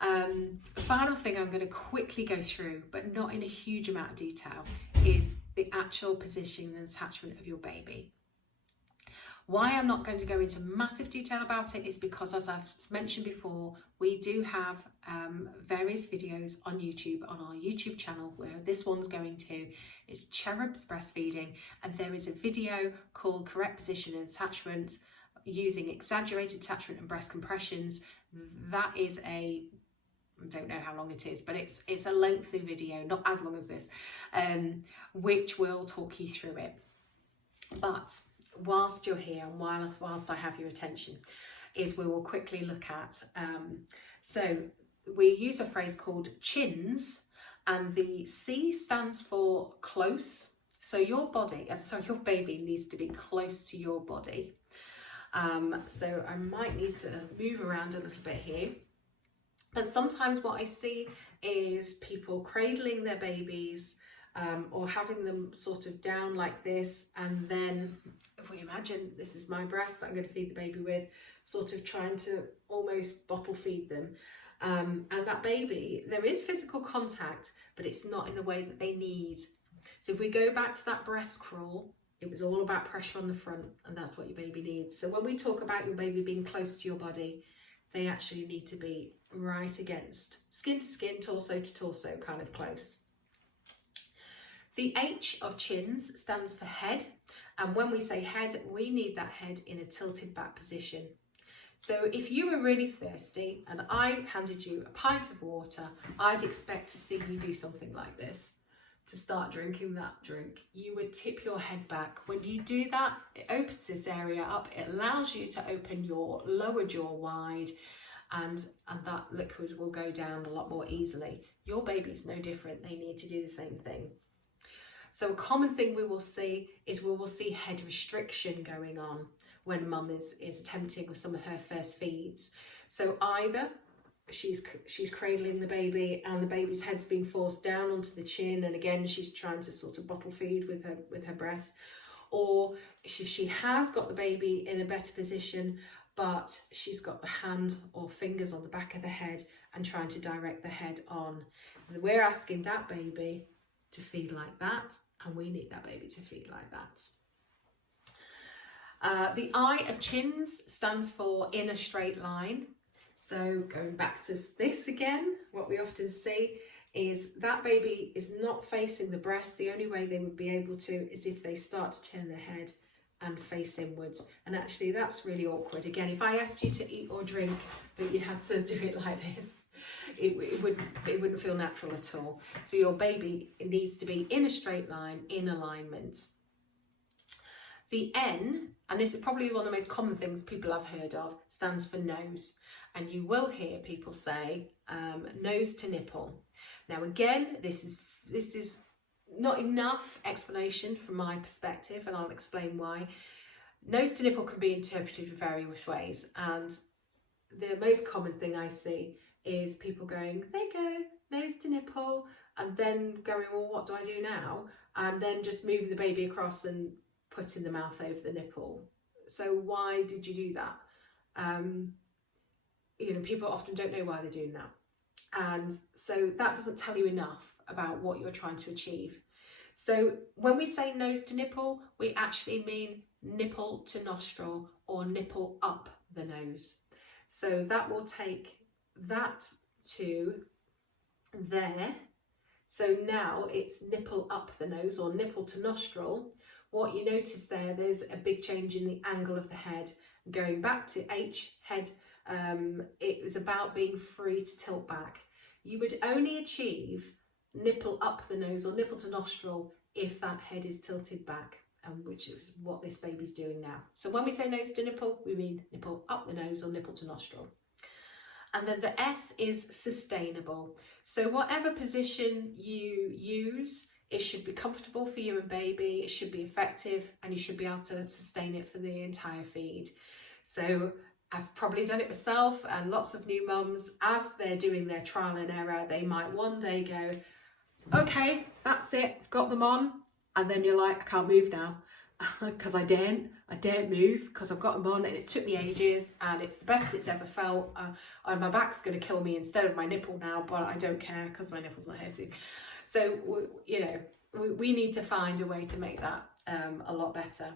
the final thing I'm going to quickly go through, but not in a huge amount of detail, is the actual positioning and attachment of your baby. Why I'm not going to go into massive detail about it is because, as I've mentioned before, we do have various videos on YouTube, on our YouTube channel, where this one's going to is Cherubs Breastfeeding, and there is a video called Correct Position and Attachment using exaggerated attachment and breast compressions. That is I don't know how long it is, but it's a lengthy video, not as long as this, which will talk you through it. But whilst you're here and whilst I have your attention, is we will quickly look at, so we use a phrase called CHE.R.U.B.S, and the C stands for close. So your baby needs to be close to your body. So I might need to move around a little bit here. But sometimes what I see is people cradling their babies or having them sort of down like this, and then if we imagine this is my breast that I'm going to feed the baby with, sort of trying to almost bottle feed them. And that baby, there is physical contact, but it's not in the way that they need. So if we go back to that breast crawl, it was all about pressure on the front, and that's what your baby needs. So when we talk about your baby being close to your body, they actually need to be right against, skin to skin, torso to torso, kind of close. The H of CHE.R.U.B.S stands for head, and when we say head, we need that head in a tilted back position. So if you were really thirsty and I handed you a pint of water, I'd expect to see you do something like this. To start drinking that drink, you would tip your head back. When you do that, it opens this area up. It allows you to open your lower jaw wide, and that liquid will go down a lot more easily. Your baby's no different. They need to do the same thing. So a common thing we will see is we will see head restriction going on when mum is attempting some of her first feeds. So either she's cradling the baby and the baby's head's being forced down onto the chin, and again she's trying to sort of bottle feed with her breast, or she has got the baby in a better position, but she's got the hand or fingers on the back of the head and trying to direct the head on. And we're asking that baby to feed like that, and we need that baby to feed like that. The I of CHE.R.U.B.S stands for in a straight line. So going back to this again, what we often see is that baby is not facing the breast. The only way they would be able to is if they start to turn their head and face inwards. And actually that's really awkward. Again, if I asked you to eat or drink, but you had to do it like this, it wouldn't feel natural at all. So your baby needs to be in a straight line, in alignment. The N, and this is probably one of the most common things people have heard of, stands for nose. And you will hear people say nose to nipple. Now again, this is not enough explanation from my perspective, and I'll explain why. Nose to nipple can be interpreted in various ways, and the most common thing I see is people going, there you go, nose to nipple, and then going, well, what do I do now? And then just moving the baby across and putting the mouth over the nipple. So why did you do that? You know, people often don't know why they're doing that. And so that doesn't tell you enough about what you're trying to achieve. So when we say nose to nipple, we actually mean nipple to nostril, or nipple up the nose. So that will take that to there. So now it's nipple up the nose, or nipple to nostril. What you notice there's a big change in the angle of the head. Going back to H, head, it was about being free to tilt back. You would only achieve nipple up the nose or nipple to nostril if that head is tilted back, which is what this baby's doing now. So when we say nose to nipple, we mean nipple up the nose or nipple to nostril. And then the S is sustainable. So whatever position you use, it should be comfortable for you and baby, it should be effective, and you should be able to sustain it for the entire feed. So I've probably done it myself, and lots of new mums, as they're doing their trial and error, they might one day go, okay, that's it, I've got them on. And then you're like, I can't move now because I daren't move because I've got them on, and it took me ages, and it's the best it's ever felt. And my back's going to kill me instead of my nipple now, but I don't care because my nipple's not hurting. So, you know, we need to find a way to make that a lot better.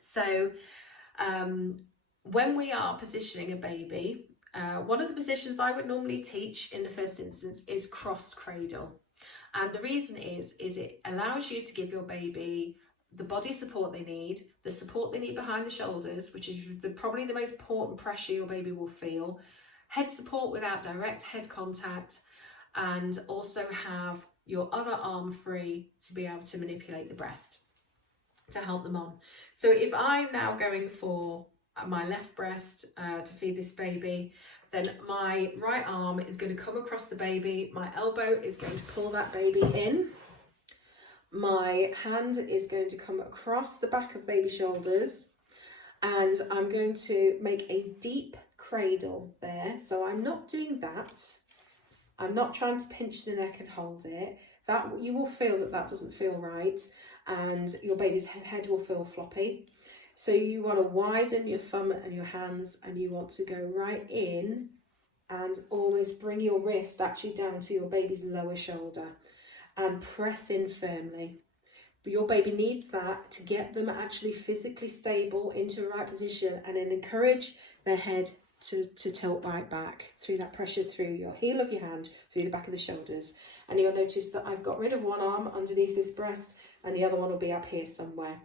So when we are positioning a baby, one of the positions I would normally teach in the first instance is cross cradle. And the reason is it allows you to give your baby the body support they need, the support they need behind the shoulders, which is probably the most important pressure your baby will feel, head support without direct head contact, and also have your other arm free to be able to manipulate the breast to help them on. So if I'm now going for my left breast to feed this baby, then my right arm is going to come across the baby, my elbow is going to pull that baby in, my hand is going to come across the back of baby's shoulders, and I'm going to make a deep cradle there. So I'm not doing that, I'm not trying to pinch the neck and hold it. That you will feel that doesn't feel right, and your baby's head will feel floppy. So you want to widen your thumb and your hands, and you want to go right in and almost bring your wrist actually down to your baby's lower shoulder and press in firmly. But your baby needs that to get them actually physically stable into the right position, and then encourage their head to tilt right back through that pressure through your heel of your hand, through the back of the shoulders. And you'll notice that I've got rid of one arm underneath this breast, and the other one will be up here somewhere.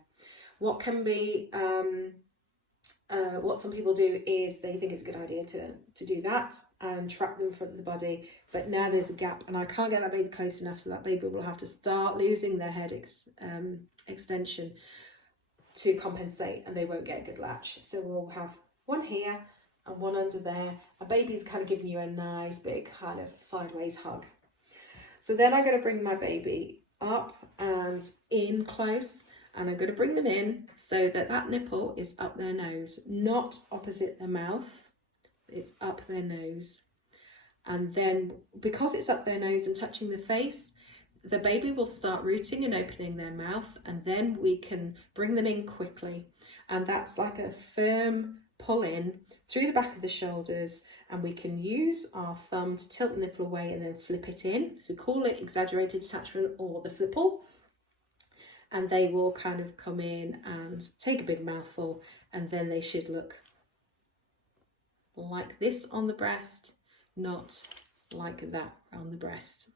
What can be, what some people do is they think it's a good idea to do that and trap them in front of the body, but now there's a gap and I can't get that baby close enough, so that baby will have to start losing their head extension to compensate, and they won't get a good latch. So we'll have one here and one under there. A baby's kind of giving you a nice big kind of sideways hug. So then I'm going to bring my baby up and in close, and I'm going to bring them in so that that nipple is up their nose, not opposite their mouth, it's up their nose. And then because it's up their nose and touching the face, the baby will start rooting and opening their mouth, and then we can bring them in quickly. And that's like a firm pull in through the back of the shoulders, and we can use our thumb to tilt the nipple away and then flip it in. So we call it exaggerated detachment or the Flipple. And they will kind of come in and take a big mouthful, and then they should look like this on the breast, not like that on the breast.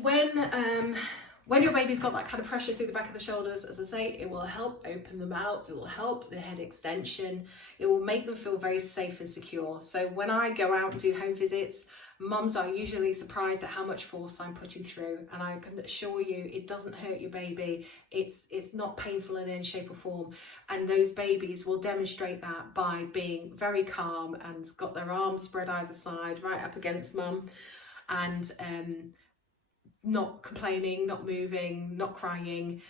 When your baby's got that kind of pressure through the back of the shoulders, as I say, it will help open them out, it will help the head extension, it will make them feel very safe and secure. So when I go out and do home visits, mums are usually surprised at how much force I'm putting through, and I can assure you it doesn't hurt your baby, it's not painful in any shape or form, and those babies will demonstrate that by being very calm and got their arms spread either side right up against mum, and not complaining, not moving, not crying,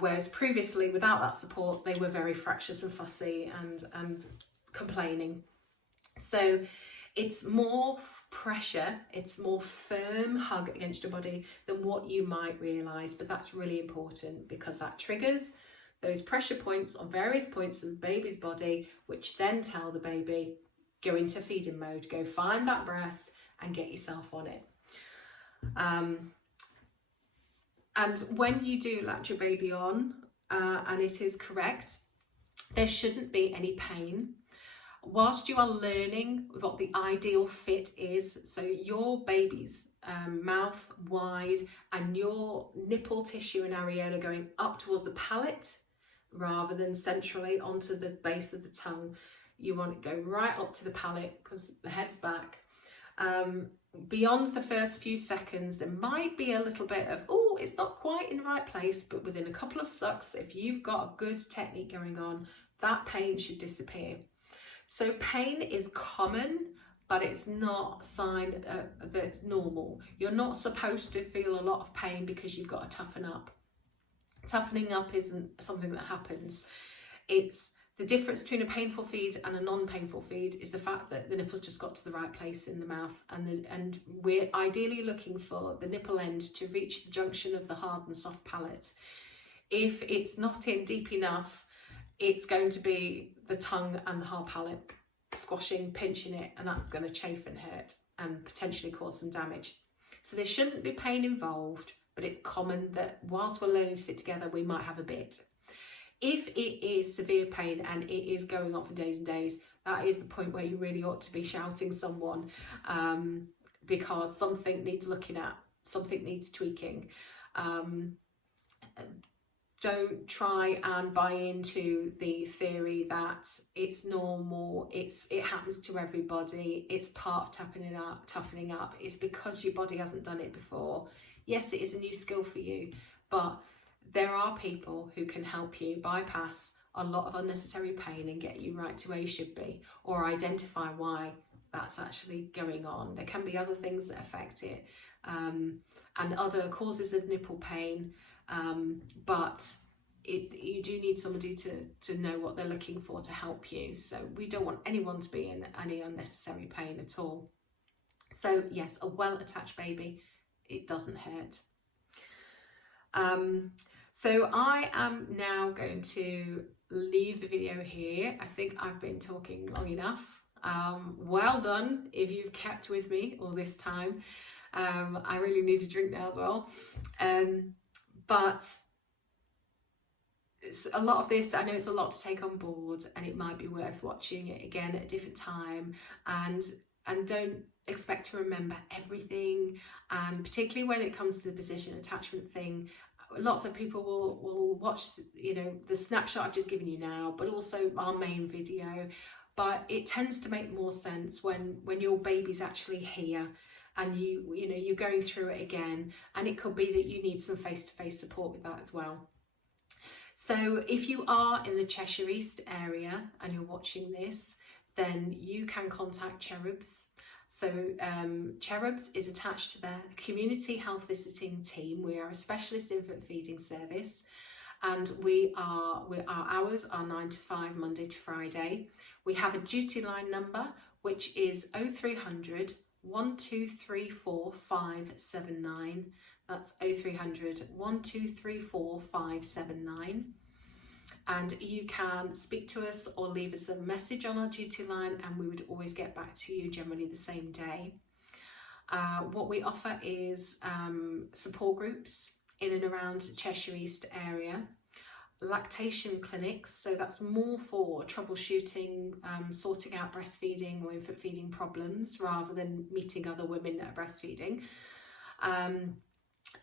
whereas previously without that support they were very fractious and fussy and complaining. So it's more pressure, it's more firm hug against your body than what you might realise, but that's really important because that triggers those pressure points on various points of the baby's body, which then tell the baby, go into feeding mode, go find that breast and get yourself on it. And when you do latch your baby on, and it is correct, there shouldn't be any pain. Whilst you are learning what the ideal fit is, so your baby's mouth wide and your nipple tissue and areola going up towards the palate rather than centrally onto the base of the tongue, you want it to go right up to the palate because the head's back. Beyond the first few seconds, there might be a little bit of, oh, it's not quite in the right place, but within a couple of sucks, if you've got a good technique going on, that pain should disappear. So pain is common, but it's not a sign that's normal. You're not supposed to feel a lot of pain because you've got to toughen up. Toughening up isn't something that happens. It's the difference between a painful feed and a non-painful feed is the fact that the nipple's just got to the right place in the mouth, and we're ideally looking for the nipple end to reach the junction of the hard and soft palate. If it's not in deep enough, it's going to be the tongue and the hard palate squashing, pinching it, and that's going to chafe and hurt and potentially cause some damage. So there shouldn't be pain involved, but it's common that whilst we're learning to fit together, we might have a bit. If it is severe pain and it is going on for days and days, that is the point where you really ought to be shouting someone, because something needs looking at, something needs tweaking. Don't try and buy into the theory that it's normal, it happens to everybody, it's part of toughening up. It's because your body hasn't done it before. Yes, it is a new skill for you, but there are people who can help you bypass a lot of unnecessary pain and get you right to where you should be, or identify why that's actually going on. There can be other things that affect it, and other causes of nipple pain, but you do need somebody to know what they're looking for to help you. So we don't want anyone to be in any unnecessary pain at all. So yes, a well-attached baby, it doesn't hurt. So I am now going to leave the video here. I think I've been talking long enough. Well done if you've kept with me all this time. I really need a drink now as well. But it's a lot of this, I know it's a lot to take on board, and it might be worth watching it again at a different time, and don't expect to remember everything. And particularly when it comes to the position attachment thing, lots of people will watch, you know, the snapshot I've just given you now, but also our main video. But it tends to make more sense when your baby's actually here and you know you're going through it again, and it could be that you need some face-to-face support with that as well. So if you are in the Cheshire East area and you're watching this, then you can contact CHE.R.U.B.S. So CHE.R.U.B.S is attached to the Community Health Visiting Team. We are a specialist infant feeding service, and our hours are 9 to 5 Monday to Friday. We have a duty line number, which is 0300 1234 579. That's 0300 1234 579. And you can speak to us or leave us a message on our duty line, and we would always get back to you, generally the same day. What we offer is support groups in and around the Cheshire East area, lactation clinics, so that's more for troubleshooting, sorting out breastfeeding or infant feeding problems rather than meeting other women that are breastfeeding.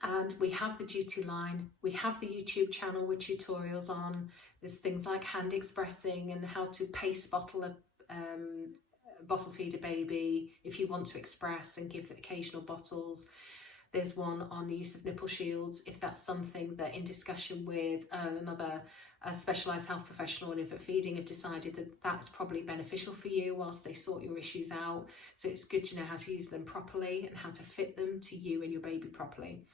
And we have the duty line, we have the YouTube channel with tutorials on. There's things like hand expressing and how to pace bottle feed a baby if you want to express and give occasional bottles. There's one on the use of nipple shields, if that's something that in discussion with another specialised health professional in infant feeding have decided that that's probably beneficial for you whilst they sort your issues out. So it's good to know how to use them properly and how to fit them to you and your baby properly.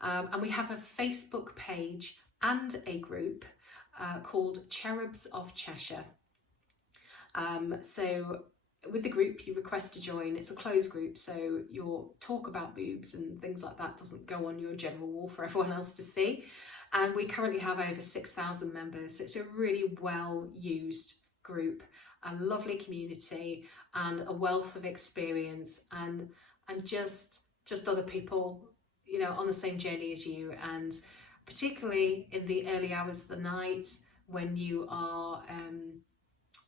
And we have a Facebook page and a group called Cherubs of Cheshire. So with the group, you request to join. It's a closed group, so your talk about boobs and things like that doesn't go on your general wall for everyone else to see. And we currently have over 6,000 members. So it's a really well used group, a lovely community and a wealth of experience and just other people, you know, on the same journey as you. And particularly in the early hours of the night when you are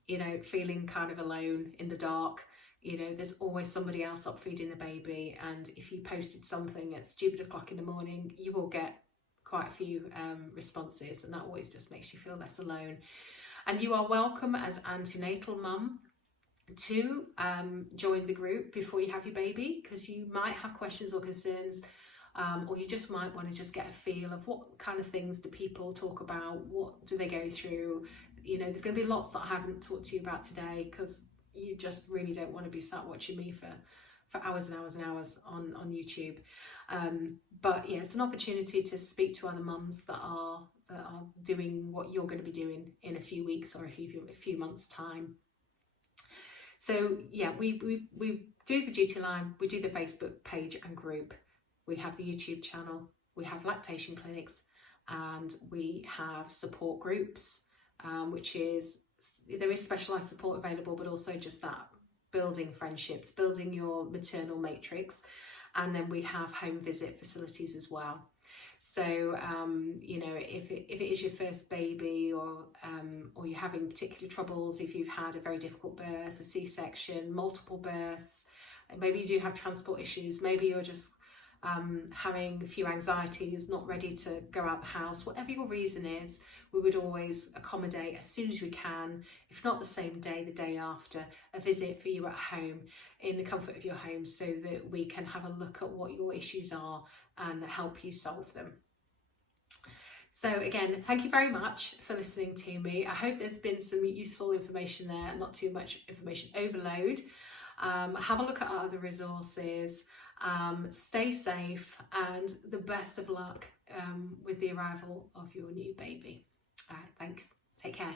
you know, feeling kind of alone in the dark, you know, there's always somebody else up feeding the baby, and if you posted something at stupid o'clock in the morning, you will get quite a few responses, and that always just makes you feel less alone. And you are welcome as antenatal mum to join the group before you have your baby, because you might have questions or concerns, or you just might want to just get a feel of what kind of things do people talk about, what do they go through. You know, there's going to be lots that I haven't talked to you about today because you just really don't want to be sat watching me for hours and hours and hours on YouTube. But yeah, it's an opportunity to speak to other mums that are doing what you're going to be doing in a few weeks or a few months' time. So yeah, we do the duty line, we do the Facebook page and group, we have the YouTube channel, we have lactation clinics, and we have support groups. Which is, there is specialised support available, but also just that building friendships, building your maternal matrix. And then we have home visit facilities as well. So, you know, if it is your first baby, or you're having particular troubles, if you've had a very difficult birth, a C-section, multiple births, maybe you do have transport issues, maybe you're just having a few anxieties, not ready to go out the house, whatever your reason is, we would always accommodate as soon as we can, if not the same day, the day after, a visit for you at home in the comfort of your home, so that we can have a look at what your issues are and help you solve them. So again, thank you very much for listening to me. I hope there's been some useful information there, not too much information overload. Have a look at our other resources. Stay safe, and the best of luck with the arrival of your new baby. All right, thanks. Take care.